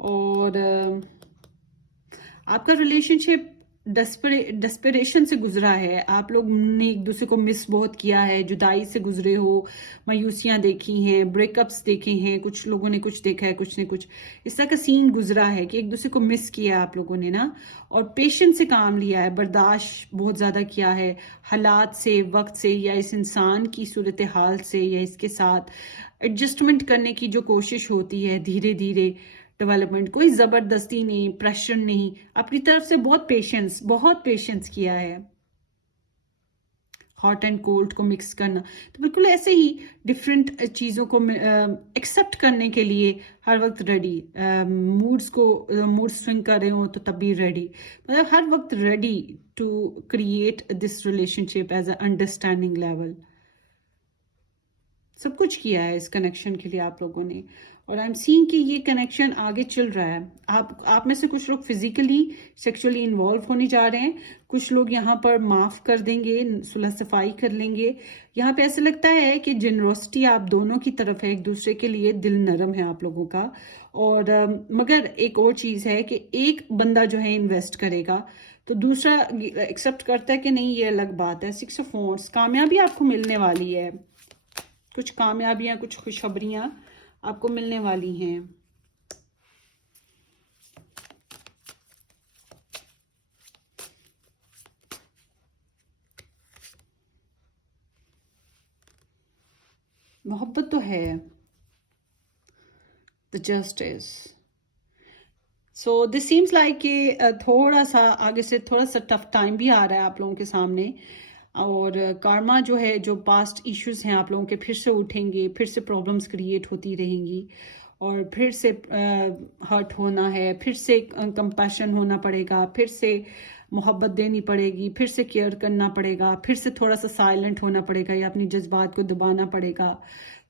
और आपका रिलेशनशिप डेस्परेशन से गुजरा है, आप लोग ने एक दूसरे को मिस बहुत किया है, जुदाई से गुजरे हो, मायूसियां देखी हैं, ब्रेकअप्स देखे हैं, कुछ लोगों ने कुछ देखा है, कुछ ने कुछ इस तरह का सीन गुजरा है कि एक दूसरे को मिस किया है आप लोगों ने ना, और पेशेंस से काम लिया है, बर्दाश्त बहुत ज़्यादा किया है हालात से, वक्त से, या इस इंसान की सूरत हाल से, या इसके साथ एडजस्टमेंट करने की जो कोशिश होती है धीरे धीरे डेवलपमेंट, कोई जबरदस्ती नहीं, प्रेशर नहीं, अपनी तरफ से बहुत पेशेंस किया है। हॉट एंड कोल्ड को मिक्स करना, तो बिल्कुल ऐसे ही डिफरेंट चीज़ों को एक्सेप्ट करने के लिए हर वक्त रेडी, मूड स्विंग कर रहे हो तो तब भी रेडी, मतलब हर वक्त ready to create this relationship as a understanding level. सब कुछ किया है इस कनेक्शन के लिए आप लोगों ने, और आई एम सीइंग कि ये कनेक्शन आगे चल रहा है। आप में से कुछ लोग फिजिकली सेक्सुअली इन्वॉल्व होने जा रहे हैं, कुछ लोग यहाँ पर माफ कर देंगे, सुलह सफाई कर लेंगे। यहाँ पे ऐसा लगता है कि जेनरोसिटी आप दोनों की तरफ है, एक दूसरे के लिए दिल नरम है आप लोगों का। और मगर एक और चीज़ है कि एक बंदा जो है इन्वेस्ट करेगा तो दूसरा एक्सेप्ट करता है कि नहीं, ये अलग बात है। 6 ऑफ वॉन्ड्स, कामयाबी आपको मिलने वाली है, कुछ कामयाबियां, कुछ खुशखबरियां आपको मिलने वाली हैं। मोहब्बत तो है, the justice. So this seems like कि थोड़ा सा आगे से थोड़ा सा टफ टाइम भी आ रहा है आप लोगों के सामने, और कार्मा जो है, जो पास्ट इश्यूज हैं आप लोगों के, फिर से उठेंगे, फिर से प्रॉब्लम्स क्रिएट होती रहेंगी, और फिर से हर्ट होना है, फिर से कंपैशन होना पड़ेगा, फिर से मोहब्बत देनी पड़ेगी, फिर से केयर करना पड़ेगा, फिर से थोड़ा सा साइलेंट होना पड़ेगा या अपनी जज्बात को दबाना पड़ेगा,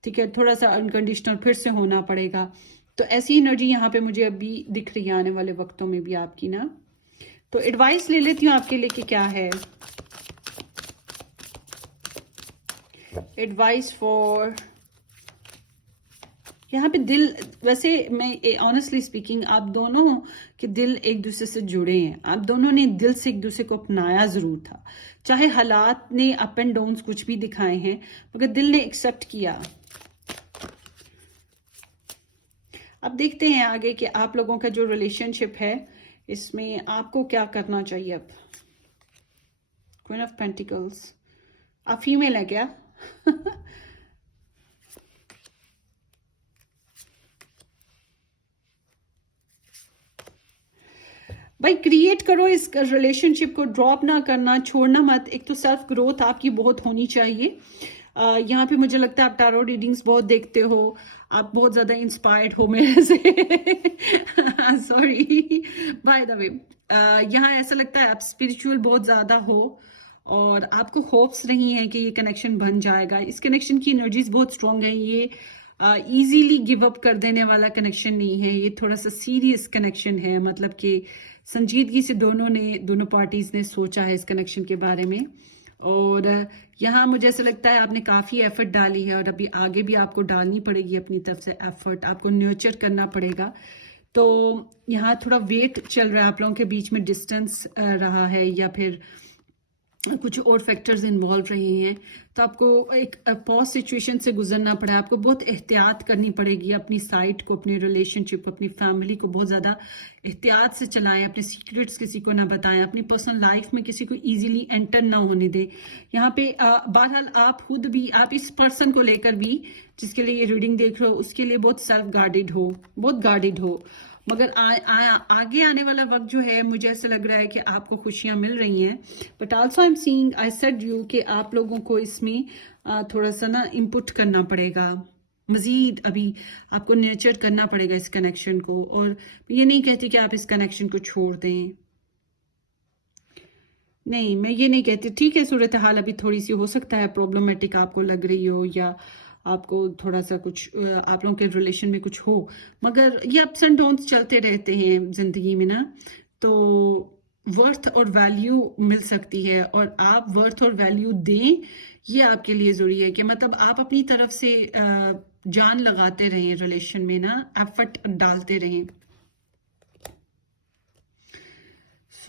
ठीक है, थोड़ा सा अनकंडीशनल फिर से होना पड़ेगा। तो ऐसी एनर्जी यहाँ पे मुझे अभी दिख रही है आने वाले वक्तों में भी आपकी ना। तो एडवाइस ले लेती हूँ आपके लिए कि क्या है एडवाइस फॉर यहाँ पे दिल। वैसे मैं ऑनेस्टली स्पीकिंग, आप दोनों के दिल एक दूसरे से जुड़े हैं, आप दोनों ने दिल से एक दूसरे को अपनाया जरूर था, चाहे हालात ने अप एंड डाउन्स कुछ भी दिखाए हैं, मगर दिल ने एक्सेप्ट किया। अब देखते हैं आगे कि आप लोगों का जो रिलेशनशिप है इसमें आपको क्या करना चाहिए। अब क्वीन ऑफ पेंटिकल्स, आप फीमेल है क्या? भाई क्रिएट करो इस रिलेशनशिप को, ड्रॉप ना करना, छोड़ना मत। एक तो सेल्फ ग्रोथ आपकी बहुत होनी चाहिए। यहाँ पे मुझे लगता है आप टैरो रीडिंग्स बहुत देखते हो, आप बहुत ज़्यादा इंस्पायर्ड हो मेरे से। सॉरी बाय द वे, यहाँ ऐसा लगता है आप स्पिरिचुअल बहुत ज़्यादा हो, और आपको होप्स रही हैं कि ये कनेक्शन बन जाएगा। इस कनेक्शन की एनर्जीज बहुत स्ट्रांग है, ये इजीली गिव अप कर देने वाला कनेक्शन नहीं है, ये थोड़ा सा सीरियस कनेक्शन है, मतलब कि संजीदगी से दोनों पार्टीज ने सोचा है इस कनेक्शन के बारे में। और यहाँ मुझे ऐसा लगता है आपने काफ़ी एफर्ट डाली है, और अभी आगे भी आपको डालनी पड़ेगी अपनी तरफ से एफर्ट, आपको न्योचर करना पड़ेगा। तो यहाँ थोड़ा वेट चल रहा है आप लोगों के बीच में, डिस्टेंस रहा है, या फिर कुछ और फैक्टर्स इन्वॉल्व रहे हैं, तो आपको एक पॉज सिचुएशन से गुजरना पड़ा। आपको बहुत एहतियात करनी पड़ेगी, अपनी साइट को, अपनी रिलेशनशिप को, अपनी फैमिली को बहुत ज़्यादा एहतियात से चलाएं, अपने सीक्रेट्स किसी को ना बताएं, अपनी पर्सनल लाइफ में किसी को इजीली एंटर ना होने दें। यहाँ पे बहरहाल आप खुद भी, आप इस पर्सन को लेकर भी जिसके लिए ये रीडिंग देख रहे हो, उसके लिए बहुत सेल्फ गार्डेड हो, बहुत गार्डेड हो। मगर आगे आने वाला वक्त जो है, मुझे ऐसा लग रहा है कि आपको खुशियां मिल रही हैं, but also I am seeing, I said you, कि आप लोगों को इसमें थोड़ा सा ना इनपुट करना पड़ेगा, मजीद अभी आपको नर्चर करना पड़ेगा इस कनेक्शन को। और ये नहीं कहती कि आप इस कनेक्शन को छोड़ दें, नहीं, मैं ये नहीं कहती। ठीक है, सूरत हाल अभी थोड़ी सी हो सकता है प्रॉब्लमेटिक आपको लग रही हो, या आपको थोड़ा सा कुछ आप लोगों के रिलेशन में कुछ हो, मगर ये अप्स एंड डाउन्स चलते रहते हैं ज़िंदगी में ना। तो वर्थ और वैल्यू मिल सकती है, और आप वर्थ और वैल्यू दें, ये आपके लिए ज़रूरी है कि मतलब आप अपनी तरफ से जान लगाते रहें रिलेशन में ना, एफर्ट डालते रहें।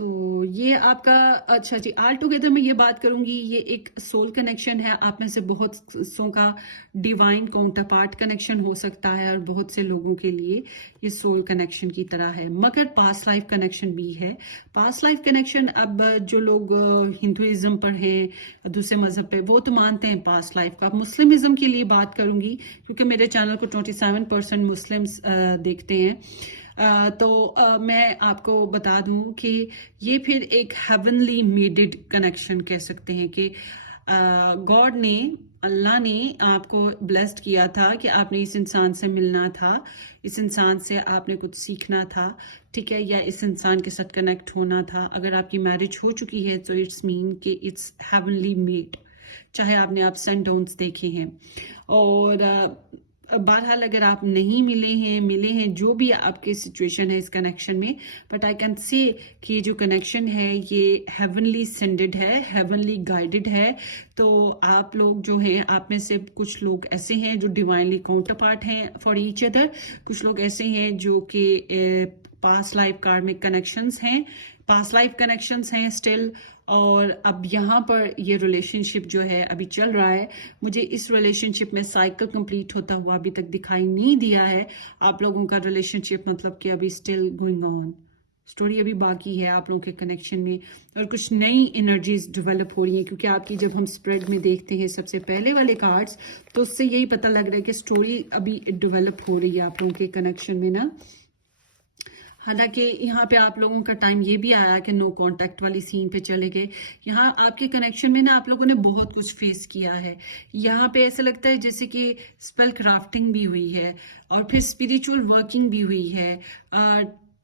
ये आपका, अच्छा जी, ऑल टुगेदर मैं ये बात करूंगी, ये एक सोल कनेक्शन है। आप में से बहुत सो का डिवाइन काउंटर पार्ट कनेक्शन हो सकता है, और बहुत से लोगों के लिए ये सोल कनेक्शन की तरह है, मगर पास्ट लाइफ कनेक्शन भी है। पास्ट लाइफ कनेक्शन, अब जो लोग हिंदुइज्म पर हैं, दूसरे मजहब पे, वो तो मानते हैं पास्ट लाइफ का। मुस्लिमिज्म के लिए बात करूंगी, क्योंकि मेरे चैनल को 27% मुस्लिम्स देखते हैं। मैं आपको बता दूं कि ये फिर एक हेवनली मेडेड कनेक्शन कह सकते हैं कि गॉड ने, अल्लाह ने आपको ब्लेस्ड किया था कि आपने इस इंसान से मिलना था, इस इंसान से आपने कुछ सीखना था, ठीक है, या इस इंसान के साथ कनेक्ट होना था। अगर आपकी मैरिज हो चुकी है तो इट्स मीन कि इट्स हेवनली मेड, चाहे आपने अप्स एंड डाउन्स देखे हैं। और बहरहाल अगर आप नहीं मिले हैं, जो भी आपकी सिचुएशन है इस कनेक्शन में, बट आई कैन से कि जो कनेक्शन है ये हेवनली सेंडेड है, हेवनली गाइडेड है। तो आप लोग जो हैं, आप में से कुछ लोग ऐसे हैं जो डिवाइनली काउंटर पार्ट हैं फॉर ईच अदर, कुछ लोग ऐसे हैं जो कि पास्ट लाइफ कार्मिक कनेक्शंस हैं, पास्ट लाइफ कनेक्शंस हैं स्टिल। और अब यहाँ पर ये रिलेशनशिप जो है अभी चल रहा है, मुझे इस रिलेशनशिप में साइकिल कंप्लीट होता हुआ अभी तक दिखाई नहीं दिया है। आप लोगों का रिलेशनशिप मतलब कि अभी स्टिल गोइंग ऑन, स्टोरी अभी बाकी है आप लोगों के कनेक्शन में, और कुछ नई एनर्जीज डेवलप हो रही हैं। क्योंकि आपकी जब हम स्प्रेड में देखते हैं सबसे पहले वाले कार्ड्स, तो उससे यही पता लग रहा है कि स्टोरी अभी डेवलप हो रही है आप लोगों के कनेक्शन में ना। हालांकि यहाँ पे आप लोगों का टाइम ये भी आया कि नो कांटेक्ट वाली सीन पे चले गए। यहाँ आपके कनेक्शन में ना आप लोगों ने बहुत कुछ फेस किया है। यहाँ पे ऐसा लगता है जैसे कि स्पेल क्राफ्टिंग भी हुई है, और फिर स्पिरिचुअल वर्किंग भी हुई है,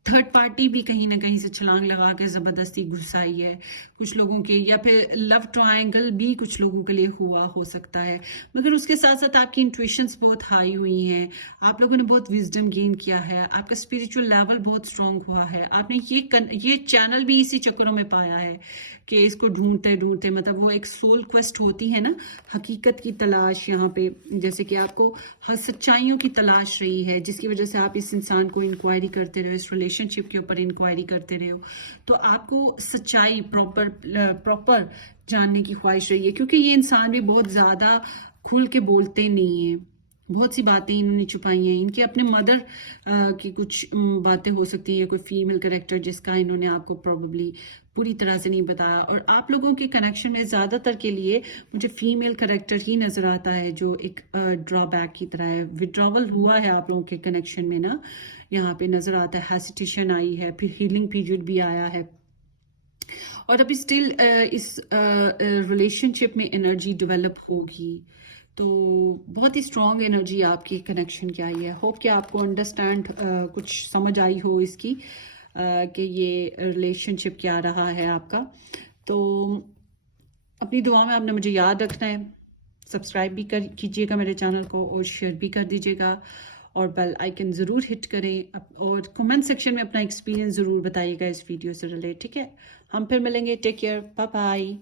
थर्ड पार्टी भी कहीं ना कहीं से छलांग लगा के ज़बरदस्ती घुसाई है कुछ लोगों के, या फिर लव ट्रायंगल भी कुछ लोगों के लिए हुआ हो सकता है। मगर उसके साथ साथ आपकी इंट्यूशंस बहुत हाई हुई हैं, आप लोगों ने बहुत विजडम गेन किया है, आपका स्पिरिचुअल लेवल बहुत स्ट्रांग हुआ है। आपने ये चैनल भी इसी चक्करों में पाया है कि इसको ढूंढते ढूंढते, मतलब वो एक सोल क्वेस्ट होती है ना, हकीकत की तलाश। यहाँ पे जैसे कि आपको सच्चाइयों की तलाश रही है, जिसकी वजह से आप इस इंसान को इंक्वायरी करते रहे, इस रिलेशनशिप के ऊपर इंक्वायरी करते रहे हो, तो आपको सच्चाई प्रॉपर जानने की ख्वाहिश रही है। क्योंकि ये इंसान भी बहुत ज़्यादा खुल के बोलते नहीं है, बहुत सी बातें इन्होंने छुपाई हैं। इनके अपने मदर की कुछ बातें हो सकती हैं, कोई फीमेल कैरेक्टर जिसका इन्होंने आपको प्रोबेबली पूरी तरह से नहीं बताया। और आप लोगों के कनेक्शन में ज़्यादातर के लिए मुझे फीमेल कैरेक्टर ही नज़र आता है, जो एक ड्रॉबैक की तरह है। विड्रॉवल हुआ है आप लोगों के कनेक्शन में ना, यहाँ पे नज़र आता है, हेसिटेशन आई है, फिर हीलिंग पीरियड भी आया है, और अभी स्टिल इस रिलेशनशिप में एनर्जी डेवलप होगी। तो बहुत ही स्ट्रॉन्ग एनर्जी आपकी कनेक्शन की आई है। होप कि आपको अंडरस्टैंड कुछ समझ आई हो इसकी, कि ये रिलेशनशिप क्या रहा है आपका। तो अपनी दुआ में आपने मुझे याद रखना है, सब्सक्राइब भी कीजिएगा मेरे चैनल को, और शेयर भी कर दीजिएगा, और बेल आइकन ज़रूर हिट करें, और कमेंट सेक्शन में अपना एक्सपीरियंस ज़रूर बताइएगा इस वीडियो से रिलेटेड, ठीक है। हम फिर मिलेंगे, टेक केयर, बाय बाय।